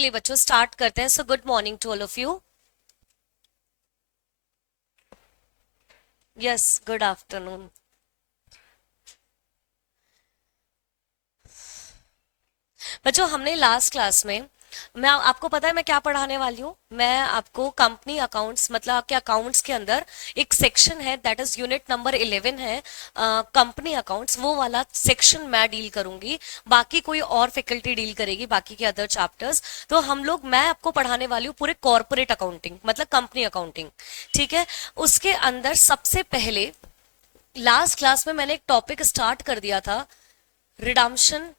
चलिए बच्चों स्टार्ट करते हैं। So good morning to all of you. Yes, good afternoon. बच्चों हमने लास्ट क्लास में, मैं आपको पता है मैं क्या पढ़ाने वाली हूँ। मैं आपको कंपनी अकाउंट्स, मतलब आपके अकाउंट्स के अंदर एक सेक्शन है दैट इज यूनिट नंबर 11 है, कंपनी अकाउंट्स। वो वाला सेक्शन मैं डील करूंगी, बाकी कोई और फैकल्टी डील करेगी बाकी के अदर चैप्टर्स। तो मैं आपको पढ़ाने वाली हूँ पूरे कॉर्पोरेट अकाउंटिंग, मतलब कंपनी अकाउंटिंग। ठीक है। उसके अंदर सबसे पहले लास्ट क्लास में मैंने एक टॉपिक स्टार्ट कर दिया था, redemption.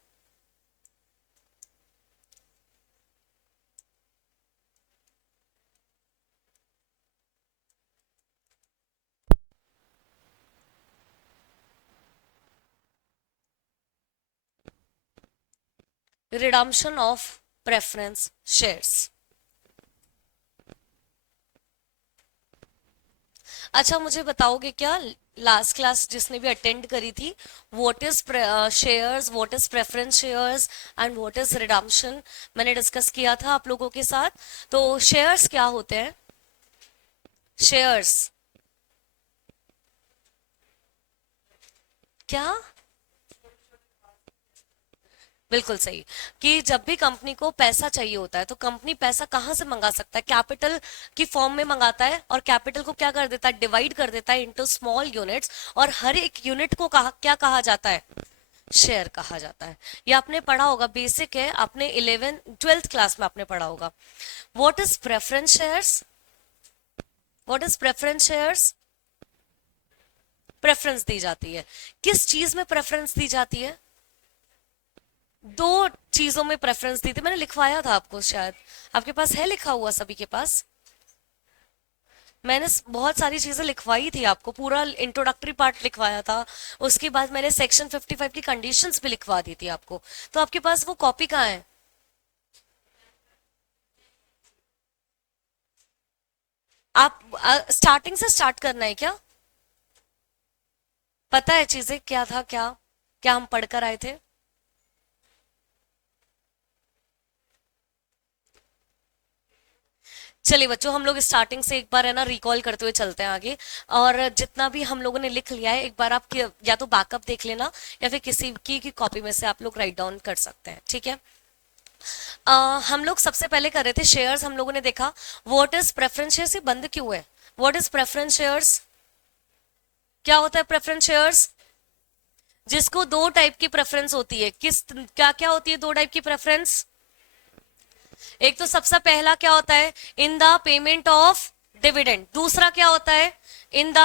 Redemption of preference shares. अच्छा मुझे बताओगे क्या, लास्ट क्लास जिसने भी अटेंड करी थी, what is shares, what is preference shares and what is redemption, मैंने डिस्कस किया था आप लोगों के साथ। तो शेयर्स क्या होते हैं? शेयर्स क्या? बिल्कुल सही। कि जब भी कंपनी को पैसा चाहिए होता है तो कंपनी पैसा कहाँ से मंगा सकता है? कैपिटल की फॉर्म में मंगाता है, और कैपिटल को क्या कर देता है? डिवाइड कर देता है इनटू स्मॉल यूनिट्स, और हर एक यूनिट को क्या कहा जाता है? शेयर कहा जाता है। ये आपने पढ़ा होगा, बेसिक है, आपने 11th 12th क्लास में आपने पढ़ा होगा। What is preference shares? What is preference shares? Preference दी जाती है। किस चीज में प्रेफरेंस दी जाती है? दो चीजों में प्रेफरेंस दी थी, मैंने लिखवाया था आपको शायद। आपके पास है लिखा हुआ सभी के पास? मैंने बहुत सारी चीजें लिखवाई थी आपको, पूरा इंट्रोडक्टरी पार्ट लिखवाया था। उसके बाद मैंने सेक्शन 55 की कंडीशंस भी लिखवा दी थी आपको। तो आपके पास वो कॉपी कहाँ है? आप स्टार्टिंग से स्टार्ट करना है क्या? पता है चीजें क्या था, क्या क्या हम पढ़कर आए थे? चलिए बच्चों, हम लोग स्टार्टिंग से एक बार है ना रिकॉल करते हुए चलते हैं आगे। और जितना भी हम लोगों ने लिख लिया है, एक बार आप या तो बैकअप देख लेना, या फिर किसी की कॉपी में से आप लोग राइट डाउन कर सकते हैं। ठीक है। हम लोग सबसे पहले कर रहे थे शेयर्स, हम लोगों ने देखा व्हाट इज प्रेफरेंस शेयर्स। ये बंद क्यों है? What is preference shares? क्या होता है प्रेफरेंस शेयर्स? जिसको दो टाइप की प्रेफरेंस होती है, किस क्या क्या होती है दो टाइप की प्रेफरेंस? एक तो सबसे पहला क्या होता है? In the payment of dividend. दूसरा क्या होता है? In the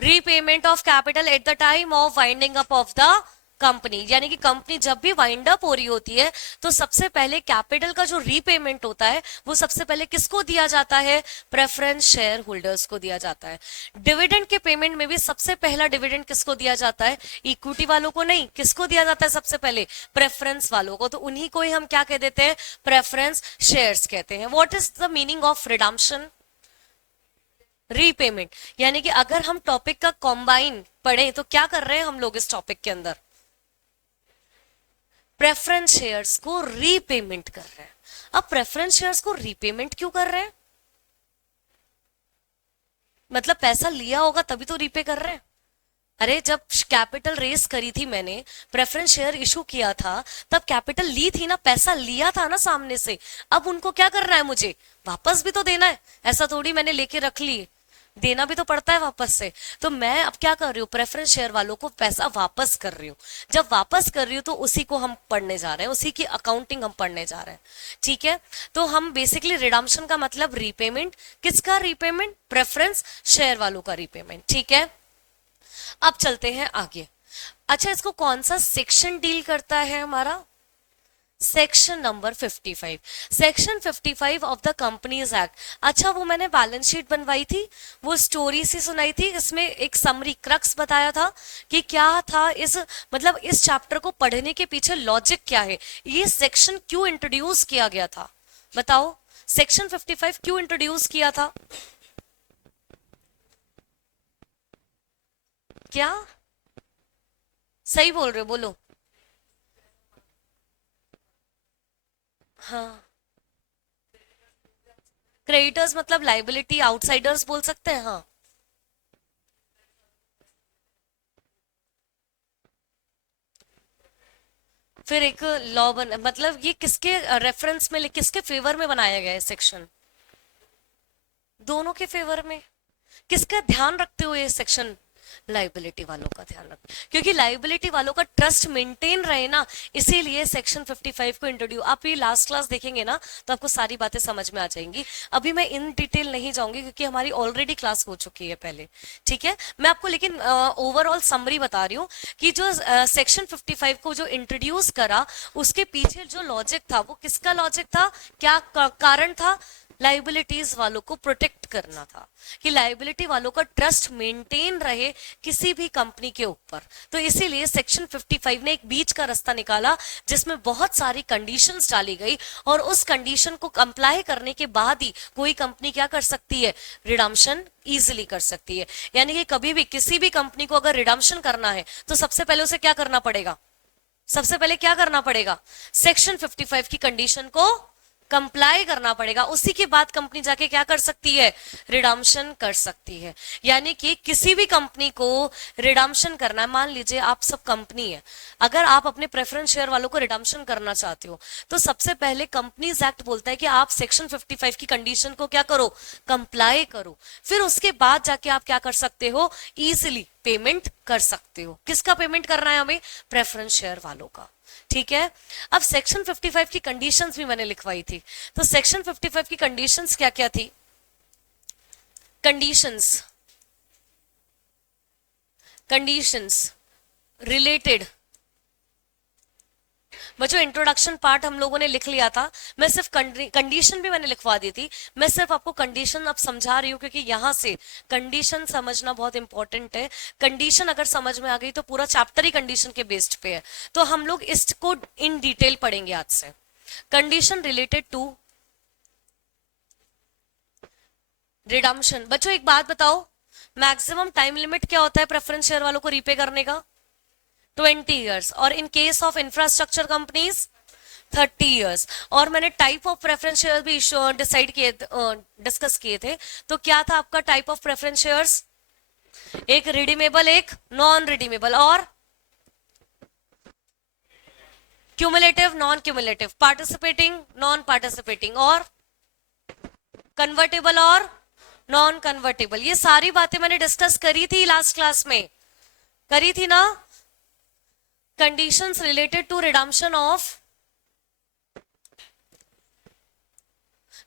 repayment of capital at the time of winding up of the company. यानी कि कंपनी जब भी वाइंड अप हो रही होती है, तो सबसे पहले कैपिटल का जो रीपेमेंट होता है वो सबसे पहले किसको दिया जाता है? प्रेफरेंस शेयर होल्डर्स को दिया जाता है। डिविडेंड के पेमेंट में भी सबसे पहला डिविडेंड किसको दिया जाता है? इक्विटी वालों को नहीं, किसको दिया जाता है सबसे पहले? प्रेफरेंस वालों को। तो उन्हीं को ही हम क्या कह देते हैं? प्रेफरेंस शेयर्स कहते हैं। What is the meaning of redemption? Repayment. यानी कि अगर हम टॉपिक का कॉम्बाइन पढ़ें तो क्या कर रहे हैं हम लोग इस टॉपिक के अंदर? प्रेफरेंस शेयर्स को रीपेमेंट कर रहे हैं। अब प्रेफरेंस शेयर्स को रीपेमेंट क्यों कर रहे हैं? मतलब पैसा लिया होगा तभी तो रीपे कर रहे हैं। अरे जब कैपिटल रेस करी थी मैंने, प्रेफरेंस शेयर इशू किया था, तब कैपिटल ली थी ना, पैसा लिया था ना सामने से। अब उनको क्या करना है? मुझे वापस भी तो देना है। ऐसा थोड़ी मैंने लेके रख ली, देना भी तो पड़ता है वापस से। तो मैं अब क्या कर रही हूँ? प्रेफरेंस शेयर वालों को पैसा वापस कर रही हूँ। जब वापस कर रही हूँ तो उसी को हम पढ़ने जा रहे हैं, उसी की अकाउंटिंग हम पढ़ने जा रहे हैं। ठीक है। तो हम बेसिकली रिडम्पशन का मतलब रीपेमेंट। किसका रीपेमेंट? प्रेफरेंस शेयर वालों का रीपेमेंट। ठीक है। अब चलते हैं आगे। अच्छा, इसको कौन सा सेक्शन डील करता है हमारा? Section number 55। Section 55 of the companies act. अच्छा, वो मैंने बैलेंस शीट बनवाई थी, वो स्टोरी सी सुनाई थी, इसमें एक समरी क्रक्स बताया था कि क्या था इस, मतलब इस चैप्टर को पढ़ने के पीछे लॉजिक क्या है, ये सेक्शन क्यों इंट्रोड्यूस किया गया था? बताओ, सेक्शन 55 क्यों इंट्रोड्यूस किया था? क्या सही बोल रहे हो? बोलो। हाँ। क्रेडिटर्स मतलब लाइबिलिटी आउटसाइडर्स बोल सकते हैं, हाँ। फिर एक लॉ बन, मतलब ये किसके रेफरेंस में, किसके फेवर में बनाया गया है सेक्शन? दोनों के फेवर में। किसका ध्यान रखते हुए ये सेक्शन? लाइबिलिटी वालों का ध्यान रख, क्योंकि लाइबिलिटी वालों का ट्रस्ट मेंटेन रहे ना, इसीलिए सेक्शन 55 को इंट्रोड्यूस। आप ये लास्ट क्लास देखेंगे ना तो आपको सारी बातें समझ में आ जाएंगी। अभी मैं इन डिटेल नहीं जाऊंगी क्योंकि हमारी ऑलरेडी क्लास हो चुकी है पहले, ठीक है। मैं आपको लेकिन ओवरऑल समरी बता रही हूँ कि जो सेक्शन 55 को जो इंट्रोड्यूस करा, उसके पीछे जो लॉजिक था वो किसका लॉजिक था, क्या कारण था? लाइबिलिटीज वालों को प्रोटेक्ट करना था, कि लाइबिलिटी वालों का ट्रस्ट मेंटेन रहे किसी भी कंपनी के ऊपर। तो इसीलिए सेक्शन 55 ने एक बीच का रास्ता निकाला जिसमें बहुत सारी कंडीशंस डाली गई, और उस कंडीशन को कंप्लाई करने के बाद ही कोई कंपनी क्या कर सकती है, रिडम्पशन इजीली कर सकती है। यानी कि कभी भी किसी भी कंपनी को अगर रिडम्पशन करना है तो सबसे पहले उसे क्या करना पड़ेगा, सबसे पहले क्या करना पड़ेगा, सेक्शन 55 की कंडीशन को कंप्लाई करना पड़ेगा। उसी के बाद कंपनी जाके क्या कर सकती है, रिडम्पशन कर सकती है। यानी कि किसी भी कंपनी को रिडम्पशन करना है, मान लीजिए आप सब कंपनी है, अगर आप अपने प्रेफरेंस शेयर वालों को रिडम्पशन करना चाहते हो तो सबसे पहले कंपनीज एक्ट बोलता है कि आप सेक्शन 55 की कंडीशन को क्या करो, कंप्लाई करो। फिर उसके बाद जाके आप क्या कर सकते हो, इजिली पेमेंट कर सकते हो। किसका पेमेंट करना है हमें, प्रेफरेंस शेयर वालों का, ठीक है। अब सेक्शन 55 की कंडीशंस भी मैंने लिखवाई थी, तो सेक्शन 55 की कंडीशंस क्या क्या थी? कंडीशंस, कंडीशंस रिलेटेड, बच्चों इंट्रोडक्शन पार्ट हम लोगों ने लिख लिया था, मैं सिर्फ कंडीशन भी मैंने लिखवा दी थी। मैं सिर्फ आपको कंडीशन अब समझा रही हूँ क्योंकि यहाँ से कंडीशन समझना बहुत इंपॉर्टेंट है। कंडीशन अगर समझ में आ गई तो पूरा चैप्टर ही कंडीशन के बेस्ड पे है, तो हम लोग इसको इन डिटेल पढ़ेंगे आज से। Condition related to redemption. बच्चों एक बात बताओ, मैक्सिमम टाइम लिमिट क्या होता है प्रेफरेंस शेयर वालों को रीपे करने का? 20 ईयर्स, और in case of infrastructure companies 30 years. और मैंने टाइप ऑफ प्रेफरेंस शेयर भी डिसाइड किए, डिस्कस किए थे। तो क्या था आपका टाइप ऑफ प्रेफरेंस शेयर्स? एक रिडीमेबल, एक नॉन रिडीमेबल, और cumulative, non cumulative, participating, non participating, और कन्वर्टेबल और नॉन कन्वर्टेबल। ये सारी बातें मैंने डिस्कस करी थी लास्ट क्लास में, करी थी ना। Conditions related to redemption of,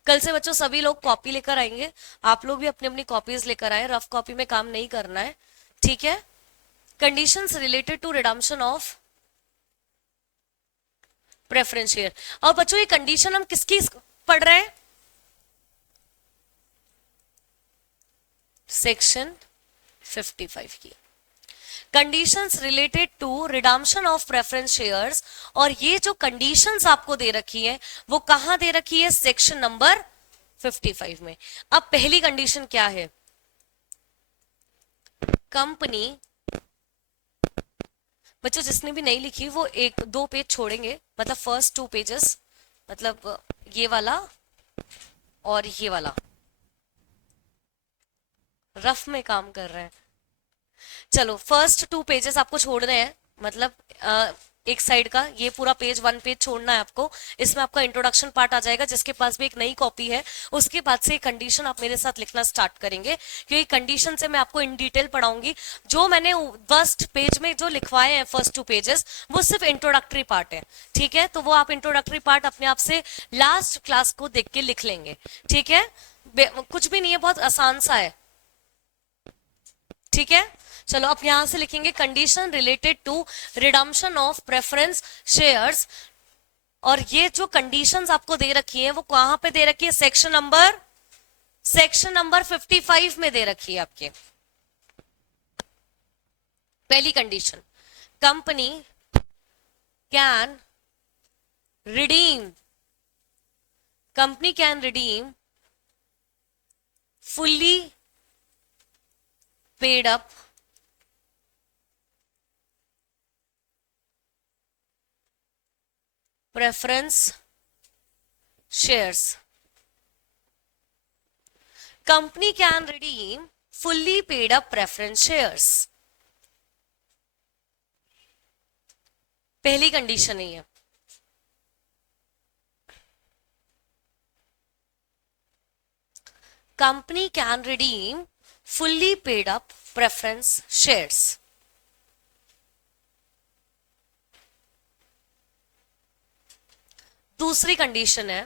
कल से बच्चों सभी लोग कॉपी लेकर आएंगे, आप लोग भी अपनी अपनी कॉपीज लेकर आए, रफ कॉपी में काम नहीं करना है, ठीक है। Conditions related to redemption of preference share. और बच्चों ये कंडीशन हम किसकी पढ़ रहे हैं? सेक्शन 55 की conditions related to redemption of preference shares. और ये जो कंडीशंस आपको दे रखी है वो कहां दे रखी है, सेक्शन नंबर 55 में। अब पहली कंडीशन क्या है, कंपनी, बच्चों जिसने भी नहीं लिखी वो एक दो पेज छोड़ेंगे, मतलब फर्स्ट 2 पेजेस, मतलब ये वाला और ये वाला, रफ में काम कर रहे हैं। चलो फर्स्ट 2 पेजेस आपको छोड़ने हैं, मतलब एक साइड का ये पूरा पेज 1 पेज छोड़ना है आपको। इसमें आपका इंट्रोडक्शन पार्ट आ जाएगा, जिसके पास भी एक नई कॉपी है उसके बाद से कंडीशन आप मेरे साथ लिखना स्टार्ट करेंगे, क्योंकि कंडीशन से मैं आपको इन डिटेल पढ़ाऊंगी। जो मैंने फर्स्ट पेज में जो लिखवाए हैं फर्स्ट 2 पेजेस, वो सिर्फ इंट्रोडक्टरी पार्ट है, ठीक है। तो वो आप इंट्रोडक्टरी पार्ट अपने आप से लास्ट क्लास को देख के लिख लेंगे, ठीक है। कुछ भी नहीं है, बहुत आसान सा है, ठीक है। चलो अब यहां से लिखेंगे condition related to redemption of preference shares. और ये जो कंडीशंस आपको दे रखी है वो कहां पे दे रखी है, सेक्शन नंबर 55 में दे रखी है आपके। पहली condition, company can redeem, company can redeem fully paid up preference shares company can redeem fully paid up preference shares, पहली कंडीशन ही है। Company can redeem fully paid up preference shares. दूसरी condition है,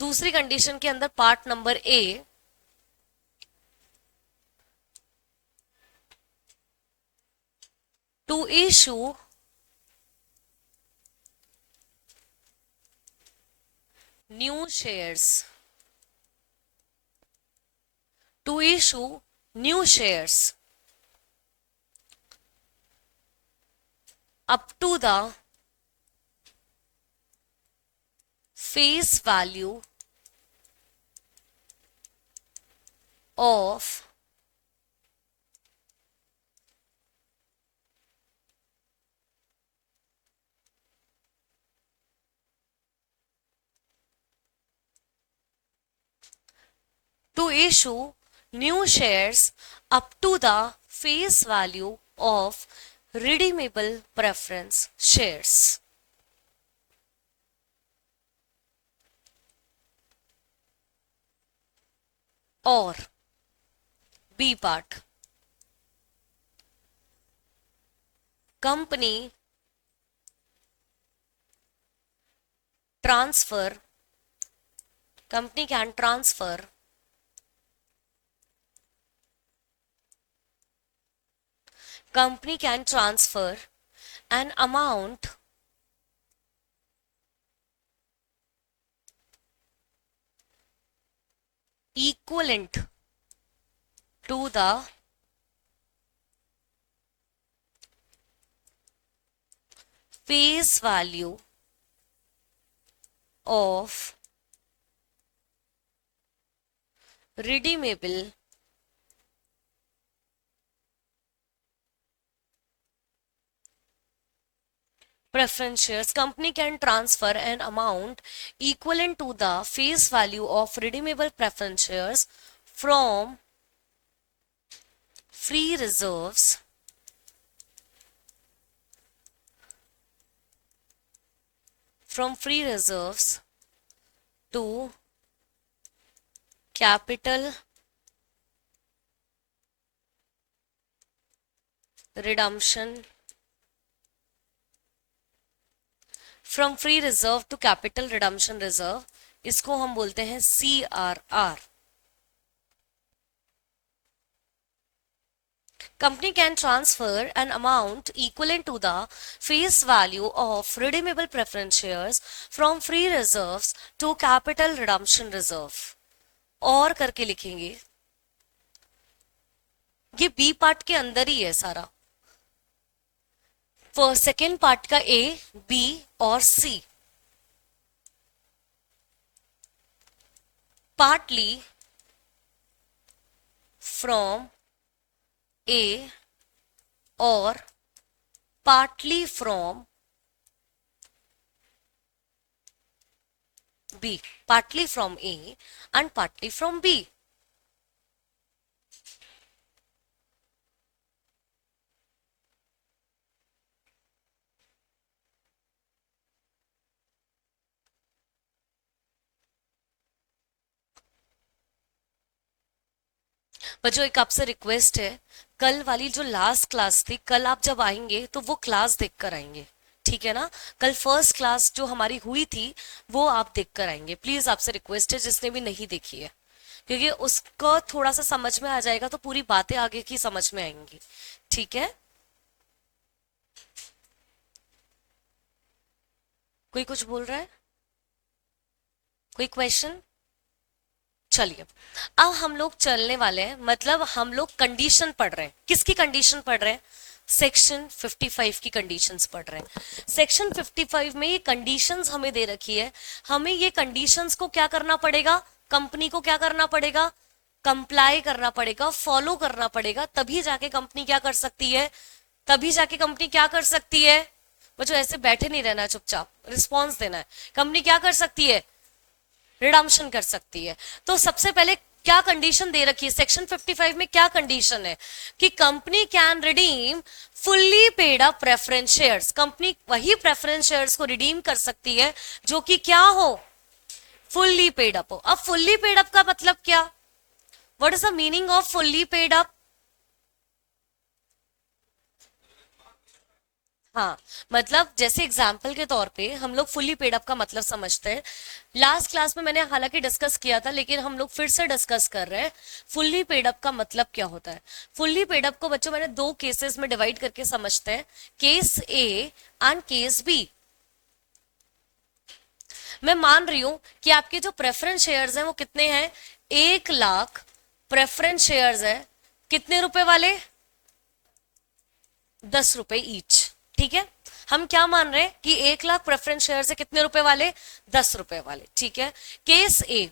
दूसरी कंडीशन के अंदर part number A, to issue new shares, to issue new shares up to the face value of to issue new shares up to the face value of redeemable preference shares. Or B part, company transfer, company can transfer company can transfer an amount equivalent to the face value of redeemable preference shares. Company can transfer an amount equivalent to the face value of redeemable preference shares from free reserves to capital redemption, from free reserve to capital redemption reserve, इसको हम बोलते हैं CRR। Company can transfer an amount equivalent to the face value of redeemable preference shares from free reserves to capital redemption reserve। और करके लिखेंगे, ये B part के अंदर ही है सारा। सेकेंड पार्ट का ए, बी और सी, पार्टली फ्रॉम ए और partly from B, partly from A and partly from B। बच्चों एक आपसे रिक्वेस्ट है, कल वाली जो लास्ट क्लास थी, कल आप जब आएंगे तो वो क्लास देख कर आएंगे, ठीक है ना। कल फर्स्ट क्लास जो हमारी हुई थी वो आप देख कर आएंगे, प्लीज आपसे रिक्वेस्ट है जिसने भी नहीं देखी है, क्योंकि उसको थोड़ा सा समझ में आ जाएगा तो पूरी बातें आगे की समझ में आएंगी, ठीक है। कोई कुछ बोल रहा है, कोई क्वेश्चन? चलिए अब हम लोग चलने वाले हैं, मतलब हम लोग कंडीशन पढ़ रहे हैं। किसकी कंडीशन पढ़ रहे हैं? सेक्शन 55 की कंडीशंस पढ़ रहे हैं। सेक्शन 55 में ये कंडीशंस हमें दे रखी है, हमें ये कंडीशंस को क्या करना पड़ेगा, कंपनी को क्या करना पड़ेगा, कंप्लाई करना पड़ेगा, फॉलो करना पड़ेगा, तभी जाके कंपनी क्या कर सकती है, तभी जाके कंपनी क्या कर सकती है। वो जो ऐसे बैठे नहीं रहना, चुपचाप रिस्पॉन्स देना है। कंपनी क्या कर सकती है, रिडम्पशन कर सकती है। तो सबसे पहले क्या कंडीशन दे रखी है सेक्शन 55 में, क्या कंडीशन है कि company can redeem fully paid up preference shares, company वही प्रेफरेंस शेयर्स को रिडीम कर सकती है जो कि क्या हो, फुल्ली पेड अप हो। अब फुल्ली पेड अप का मतलब क्या, what is the meaning off fully paid up? हाँ, मतलब जैसे एग्जाम्पल के तौर पे हम लोग फुल्ली पेड अप का मतलब समझते हैं। लास्ट क्लास में मैंने हालांकि डिस्कस किया था, लेकिन हम लोग फिर से डिस्कस कर रहे हैं फुल्ली पेड अप का मतलब क्या होता है। फुल्ली पेड अप को बच्चों मैंने दो केसेस में डिवाइड करके समझते हैं, case A and case B. मैं मान रही हूं कि आपके जो प्रेफरेंस शेयर्स हैं वो कितने हैं, 1 लाख प्रेफरेंस शेयर्स है, कितने रुपए वाले, 10 रुपए ईच। ठीक है, हम क्या मान रहे हैं कि 1 लाख प्रेफरेंस शेयर से कितने रुपए वाले, 10 रुपए वाले। ठीक है, case A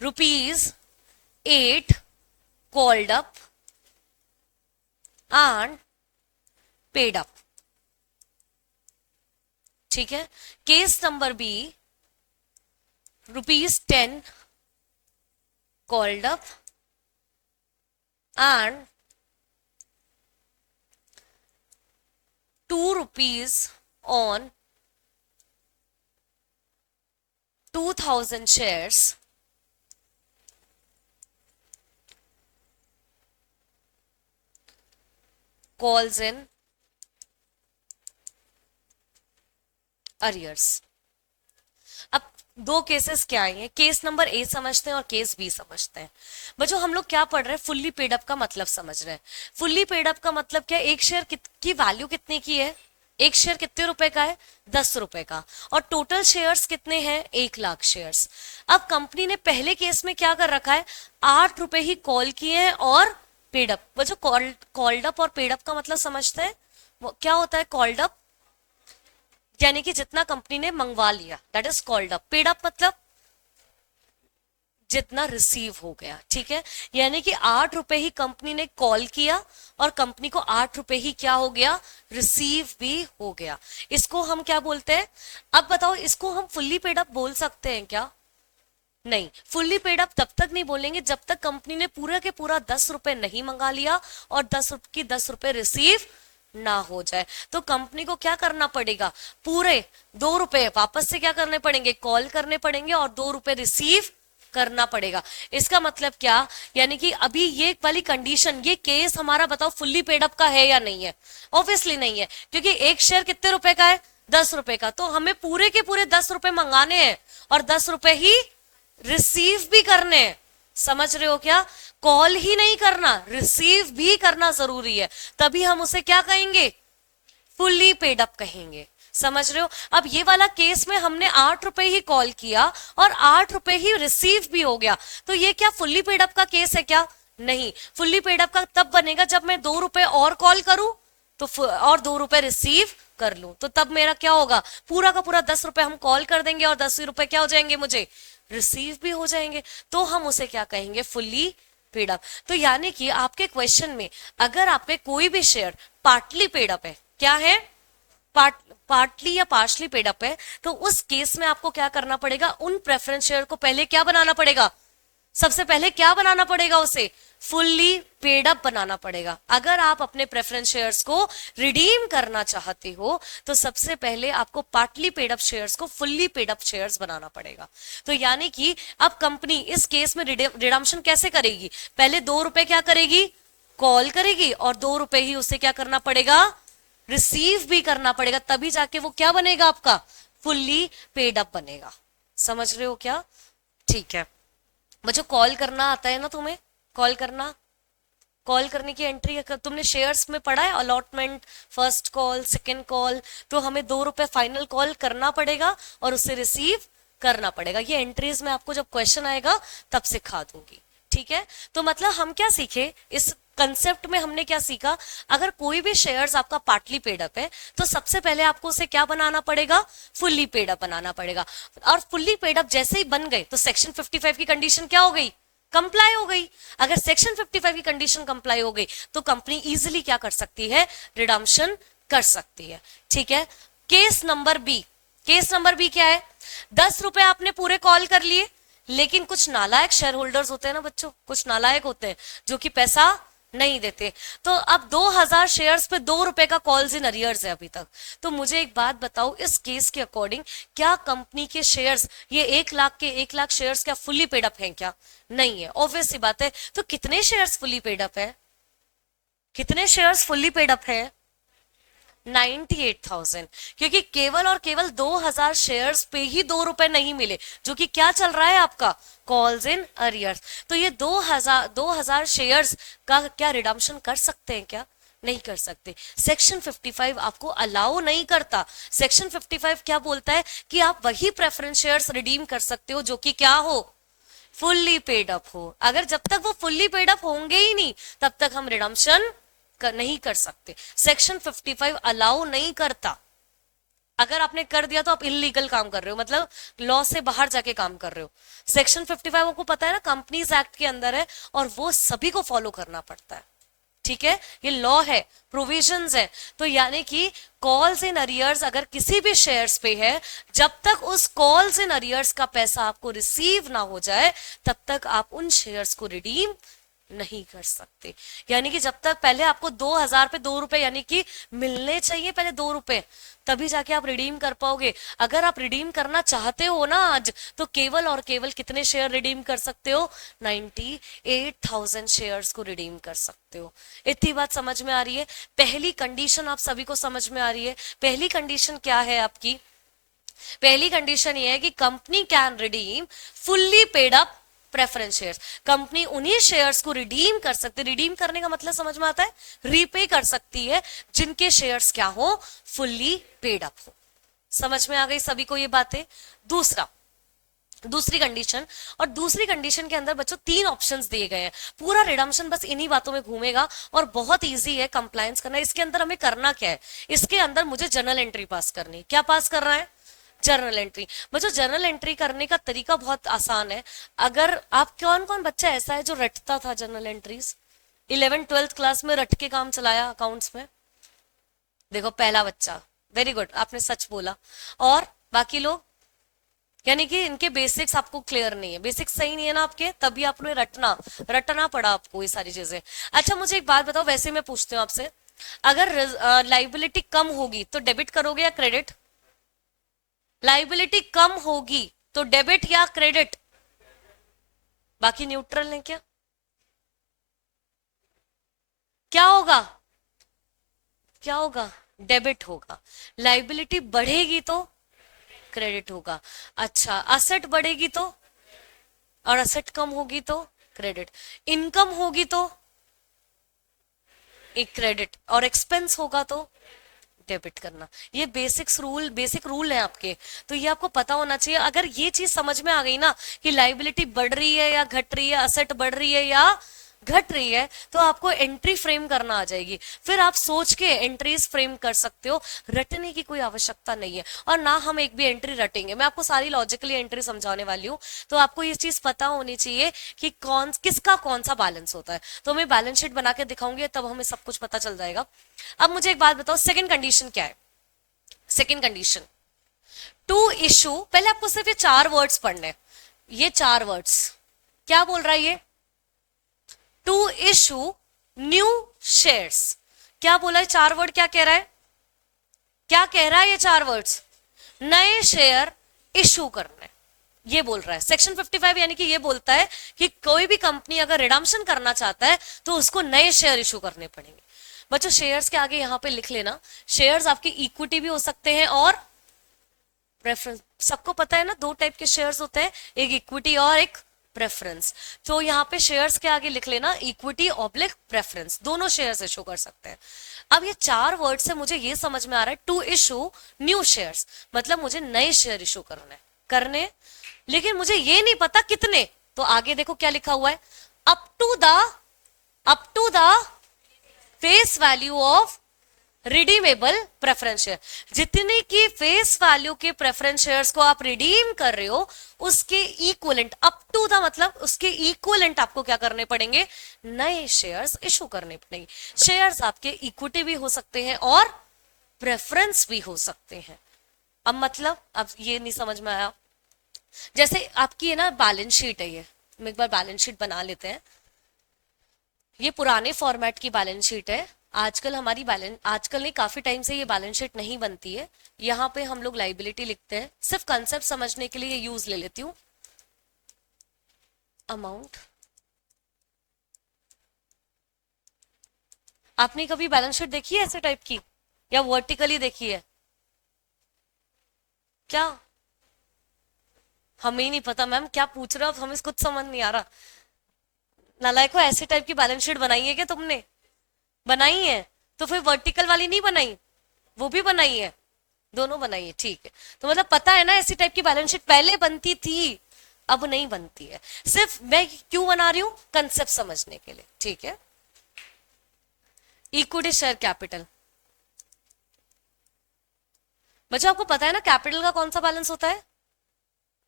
₹8 called up and paid up. ठीक है, case number B ₹10 called up and ₹2 on 2000 shares calls in arrears। अब दो केसेस क्या आएंगे, केस नंबर ए समझते हैं और केस बी समझते हैं। बच्चों हम लोग क्या पढ़ रहे हैं, फुल्ली पेड अप का मतलब समझ रहे हैं। फुल्ली पेड अप का मतलब क्या, एक शेयर की वैल्यू कितने की है, एक शेयर कितने रुपए का है, 10 रुपए का, और टोटल शेयर्स कितने हैं, 1 लाख शेयर्स। अब कंपनी ने पहले केस में क्या कर रखा है, 8 रुपए ही कॉल किए हैं और पेड अप। बच्चों कॉल्ड अप और पेड अप का मतलब समझते हैं, वो क्या होता है, कॉल्ड अप यानी कि जितना कंपनी ने मंगवा लिया, that is called up. Paid up मतलब जितना रिसीव हो गया। ठीक है, यानी कि 8 रुपए ही कंपनी ने कॉल किया और कंपनी को 8 रुपए ही क्या हो गया, रिसीव भी हो गया। इसको हम क्या बोलते हैं, अब बताओ इसको हम फुल्ली पेड अप बोल सकते हैं क्या? नहीं, फुल्ली पेड अप तब तक नहीं बोलेंगे जब तक कंपनी ने पूरा के पूरा 10 रुपए नहीं मंगा लिया और 10 रुपए रिसीव ना हो जाए। तो कंपनी को क्या करना पड़ेगा, पूरे 2 रुपए वापस से क्या करने पड़ेंगे, कॉल करने पड़ेंगे और 2 रुपए रिसीव करना पड़ेगा। इसका मतलब क्या, यानी कि अभी ये वाली कंडीशन, ये केस हमारा बताओ फुल्ली पेड अप का है या नहीं है? ऑब्वियसली नहीं है, क्योंकि एक शेयर कितने रुपए का है, 10 रुपए का। तो हमें पूरे के पूरे 10 रुपए मंगाने हैं और 10 रुपए ही रिसीव भी करने हैं। समझ रहे हो क्या, कॉल ही नहीं करना, रिसीव भी करना जरूरी है, तभी हम उसे क्या कहेंगे, फुल्ली पेड अप कहेंगे। समझ रहे हो, अब ये वाला केस में हमने 8 रुपए ही कॉल किया और 8 रुपए ही रिसीव भी हो गया, तो ये क्या फुल्ली पेड अप का केस है क्या? नहीं, फुल्ली पेड अप का तब बनेगा जब मैं 2 रुपए और कॉल करूं तो और 2 रुपए रिसीव कर लूं, तो तब मेरा क्या होगा, पूरा का पूरा 10 रुपए हम कॉल कर देंगे और 10 रुपए क्या हो जाएंगे, मुझे रिसीव भी हो जाएंगे, तो हम उसे क्या कहेंगे, फुल्ली पेड अप। तो यानी कि आपके क्वेश्चन में अगर आप पे कोई भी शेयर पार्टली पेड अप है, क्या है, पार्टली या पार्शली पेड अप है, तो उस केस में आपको क्या करना पड़ेगा, उन प्रेफरेंस शेयर को पहले क्या बनाना पड़ेगा, सबसे पहले क्या बनाना पड़ेगा, उसे फुल्ली पेड अप बनाना पड़ेगा। अगर आप अपने प्रेफरेंस शेयर्स को रिडीम करना चाहते हो तो सबसे पहले आपको पार्टली पेड अप शेयर्स को फुल्ली पेड अप शेयर्स बनाना पड़ेगा। तो यानी कि अब कंपनी इस केस में रिडम्पशन कैसे करेगी, पहले 2 रुपए क्या करेगी, कॉल करेगी और 2 रुपए ही उसे क्या करना पड़ेगा, रिसीव भी करना पड़ेगा, तभी जाके वो क्या बनेगा, आपका फुल्ली पेड अप बनेगा। समझ रहे हो क्या? ठीक है बच्चों, कॉल करना आता है ना तुम्हें, कॉल करना, कॉल करने की एंट्री तुमने शेयर्स में पढ़ा है, allotment, first call, second call, तो हमें 2 रुपए फाइनल कॉल करना पड़ेगा और उसे रिसीव करना पड़ेगा। ये एंट्रीज में आपको जब क्वेश्चन आएगा तब सिखा दूंगी। ठीक है, तो मतलब हम क्या सीखे इस कंसेप्ट में, हमने क्या सीखा, अगर कोई भी शेयर्स आपका पार्टली पेड अप है तो सबसे पहले आपको उसे क्या बनाना पड़ेगा, फुल्ली पेड अप बनाना पड़ेगा। और फुल्ली पेड अप जैसे ही बन गए तो सेक्शन 55 की कंडीशन क्या हो गई, कंप्लाई हो गई। अगर सेक्शन 55 की कंडीशन कंप्लाई हो गई तो कंपनी इजीली क्या कर सकती है, रिडम्पशन कर सकती है। ठीक है, case number B, case number B क्या है, 10 रुपए आपने पूरे कॉल कर लिए, लेकिन कुछ नालायक शेयर होल्डर्स होते हैं ना बच्चों, कुछ नालायक होते हैं जो कि पैसा नहीं देते। तो अब 2000 शेयर्स पे 2 रुपए का कॉल्स इन अरियर्स है अभी तक। तो मुझे एक बात बताओ, इस केस के अकॉर्डिंग क्या कंपनी के शेयर्स, ये 1 लाख के 1 लाख शेयर्स क्या फुल्ली पेड अप हैं क्या? नहीं है, ऑब्वियस सी बात है। तो कितने शेयर्स फुल्ली पेड अप है? कितने शेयर्स फुल्ली पेड अप है? 98,000। क्योंकि केवल और केवल 2000 शेयर्स पे ही 2 रुपए नहीं मिले, जो कि क्या चल रहा है आपका, कॉल्स इन अरियर्स। तो ये 2000 शेयर्स का क्या रिडम्पशन कर सकते हैं क्या? नहीं कर सकते। सेक्शन 55 आपको अलाउ नहीं करता। सेक्शन 55 क्या बोलता है कि आप वही प्रेफरेंस शेयर्स रिडीम कर सकते हो जो कि क्या हो, फुल्ली पेड अप हो। अगर जब तक वो फुल्ली पेड अप होंगे ही नहीं, तब तक हम रिडम्पशन नहीं कर सकते। सेक्शन 55 अलाउ नहीं करता। अगर आपने कर दिया तो आप इलीगल काम कर रहे हो, मतलब लॉ से बाहर जाके काम कर रहे हो। सेक्शन 55 आपको पता है ना, कंपनीज एक्ट के अंदर है, और वो सभी को फॉलो करना पड़ता है। ठीक है, ये लॉ है, प्रोविजंस है। तो यानी कि कॉल्स इन अरियर्स अगर किसी भी शेयर्स पे है, जब तक उस कॉल्स इन अरियर्स का पैसा आपको रिसीव ना हो जाए, तब तक आप उन शेयर्स को रिडीम नहीं कर सकते। यानी कि जब तक पहले आपको 2000 पे 2 रुपए यानी कि मिलने चाहिए, पहले 2 रुपए, तभी जाके आप रिडीम कर पाओगे। अगर आप रिडीम करना चाहते हो ना आज, तो केवल और केवल कितने शेयर रिडीम कर सकते हो? 98,000 शेयर्स को रिडीम कर सकते हो। इतनी बात समझ में आ रही है? पहली कंडीशन आप सभी को समझ में आ रही है? पहली कंडीशन क्या है आपकी? पहली कंडीशन ये है कि company can redeem fully paid up preference shares. Company उन्हीं शेयर्स को रिडीम कर सकती है, रिडीम करने का मतलब समझ में आता है, रीपे कर सकती है, जिनके शेयर्स क्या हो, फुल्ली पेड अप हो। समझ में आ गई सभी को ये बातें? दूसरी कंडीशन, और दूसरी कंडीशन के अंदर बच्चों 3 ऑप्शंस दिए गए हैं। पूरा रिडम्पशन बस इन्हीं बातों में घूमेगा और बहुत इजी है कंप्लायंस करना। इसके अंदर हमें करना क्या है, इसके अंदर मुझे जर्नल एंट्री पास करनी। क्या पास कर रहा है? Journal entry. बच्चों जर्नल एंट्री करने का तरीका बहुत आसान है। अगर आप, कौन कौन बच्चा ऐसा है जो रटता था जर्नल एंट्रीज, 11th-12th क्लास में रट के काम चलाया अकाउंट्स में? देखो पहला बच्चा, वेरी गुड, आपने सच बोला। और बाकी लोग, यानी कि इनके बेसिक्स आपको क्लियर नहीं है, बेसिक्स सही नहीं है ना आपके, तभी आपने रटना पड़ा आपको ये सारी चीजें। अच्छा मुझे एक बात बताओ, वैसे मैं पूछती हूँ आपसे, अगर लाइबिलिटी कम होगी तो डेबिट करोगे या क्रेडिट? लाइबिलिटी कम होगी तो डेबिट या क्रेडिट? बाकी न्यूट्रल है क्या? क्या होगा? क्या होगा? डेबिट होगा। लाइबिलिटी बढ़ेगी तो क्रेडिट होगा। अच्छा, असेट बढ़ेगी तो, और असेट कम होगी तो क्रेडिट। इनकम होगी तो एक क्रेडिट, और एक्सपेंस होगा तो डेबिट करना। ये बेसिक रूल है आपके। तो ये आपको पता होना चाहिए। अगर ये चीज समझ में आ गई ना कि लाइबिलिटी बढ़ रही है या घट रही है, असेट बढ़ रही है या घट रही है, तो आपको एंट्री फ्रेम करना आ जाएगी। फिर आप सोच के एंट्रीज फ्रेम कर सकते हो, रटने की कोई आवश्यकता नहीं है। और ना हम एक भी एंट्री रटेंगे, मैं आपको सारी लॉजिकली एंट्री समझाने वाली हूँ। तो आपको ये चीज पता होनी चाहिए कि किसका कौन सा बैलेंस होता है। तो मैं बैलेंस शीट बना के दिखाऊंगी, तब हमें सब कुछ पता चल जाएगा। अब मुझे एक बात बताओ, सेकंड कंडीशन क्या है? सेकंड कंडीशन, टू इशू, पहले आपको सिर्फ ये 4 वर्ड्स पढ़ने हैं। ये 4 वर्ड्स क्या बोल रहा है ये? To issue new shares. क्या बोला है 4 वर्ड? क्या कह रहा है? क्या कह रहा है ये 4 वर्ड्स? नए शेयर इशू करने, ये बोल रहा है सेक्शन 55। यानी कि ये बोलता है कि कोई भी कंपनी अगर रिडम्पशन करना चाहता है तो उसको नए शेयर इशू करने पड़ेंगे। बच्चों शेयर्स के आगे यहां पे लिख लेना, शेयर्स आपकी इक्विटी भी हो सकते हैं और प्रेफरेंस। सबको पता है ना, 2 टाइप के शेयर्स होते हैं, एक इक्विटी और एक प्रेफरेंस। तो यहाँ पे शेयर्स के आगे लिख लेना इक्विटी ऑब्लिक प्रेफरेंस, दोनों शेयर्स इशू कर सकते हैं। अब ये 4 वर्ड से मुझे ये समझ में आ रहा है, टू इशू न्यू शेयर्स मतलब मुझे नए शेयर इशू करने, लेकिन मुझे ये नहीं पता कितने। तो आगे देखो क्या लिखा हुआ है, up to the face value of redeemable preference share. जितने की फेस वैल्यू के प्रेफरेंस शेयर्स को आप रिडीम कर रहे हो, उसके इक्वलेंट, अप टू द मतलब उसके इक्वलेंट आपको क्या करने पड़ेंगे? नए शेयर्स इशू करने पड़ेंगे। शेयर्स आपके इक्विटी भी हो सकते हैं और प्रेफरेंस भी हो सकते हैं। अब मतलब अब ये नहीं समझ में आया, जैसे आपकी है ना बैलेंस शीट है ये, हम एक बार बैलेंस शीट बना लेते हैं। ये पुराने फॉर्मेट की बैलेंस शीट है। आजकल हमारी बैलेंस, आजकल नहीं काफी टाइम से ये बैलेंस शीट नहीं बनती है। यहाँ पे हम लोग लाइबिलिटी लिखते हैं, सिर्फ कंसेप्ट समझने के लिए ये यूज ले लेती हूँ। अमाउंट, आपने कभी बैलेंस शीट देखी है ऐसे टाइप की, या वर्टिकली देखी है क्या? हमें ही नहीं पता मैम, क्या पूछ रहे हो आप, हमें कुछ समझ नहीं आ रहा। नालायको, ऐसे टाइप की बैलेंस शीट बनाई है क्या तुमने? बनाई है? तो फिर वर्टिकल वाली नहीं बनाई? वो भी बनाई है? दोनों बनाई है, ठीक है। तो मतलब पता है ना ऐसी टाइप की बैलेंस शीट पहले बनती थी, अब नहीं बनती है। सिर्फ मैं क्यों बना रही हूं, कंसेप्ट समझने के लिए, ठीक है। इक्विटी शेयर कैपिटल, बच्चों आपको पता है ना कैपिटल का कौन सा बैलेंस होता है?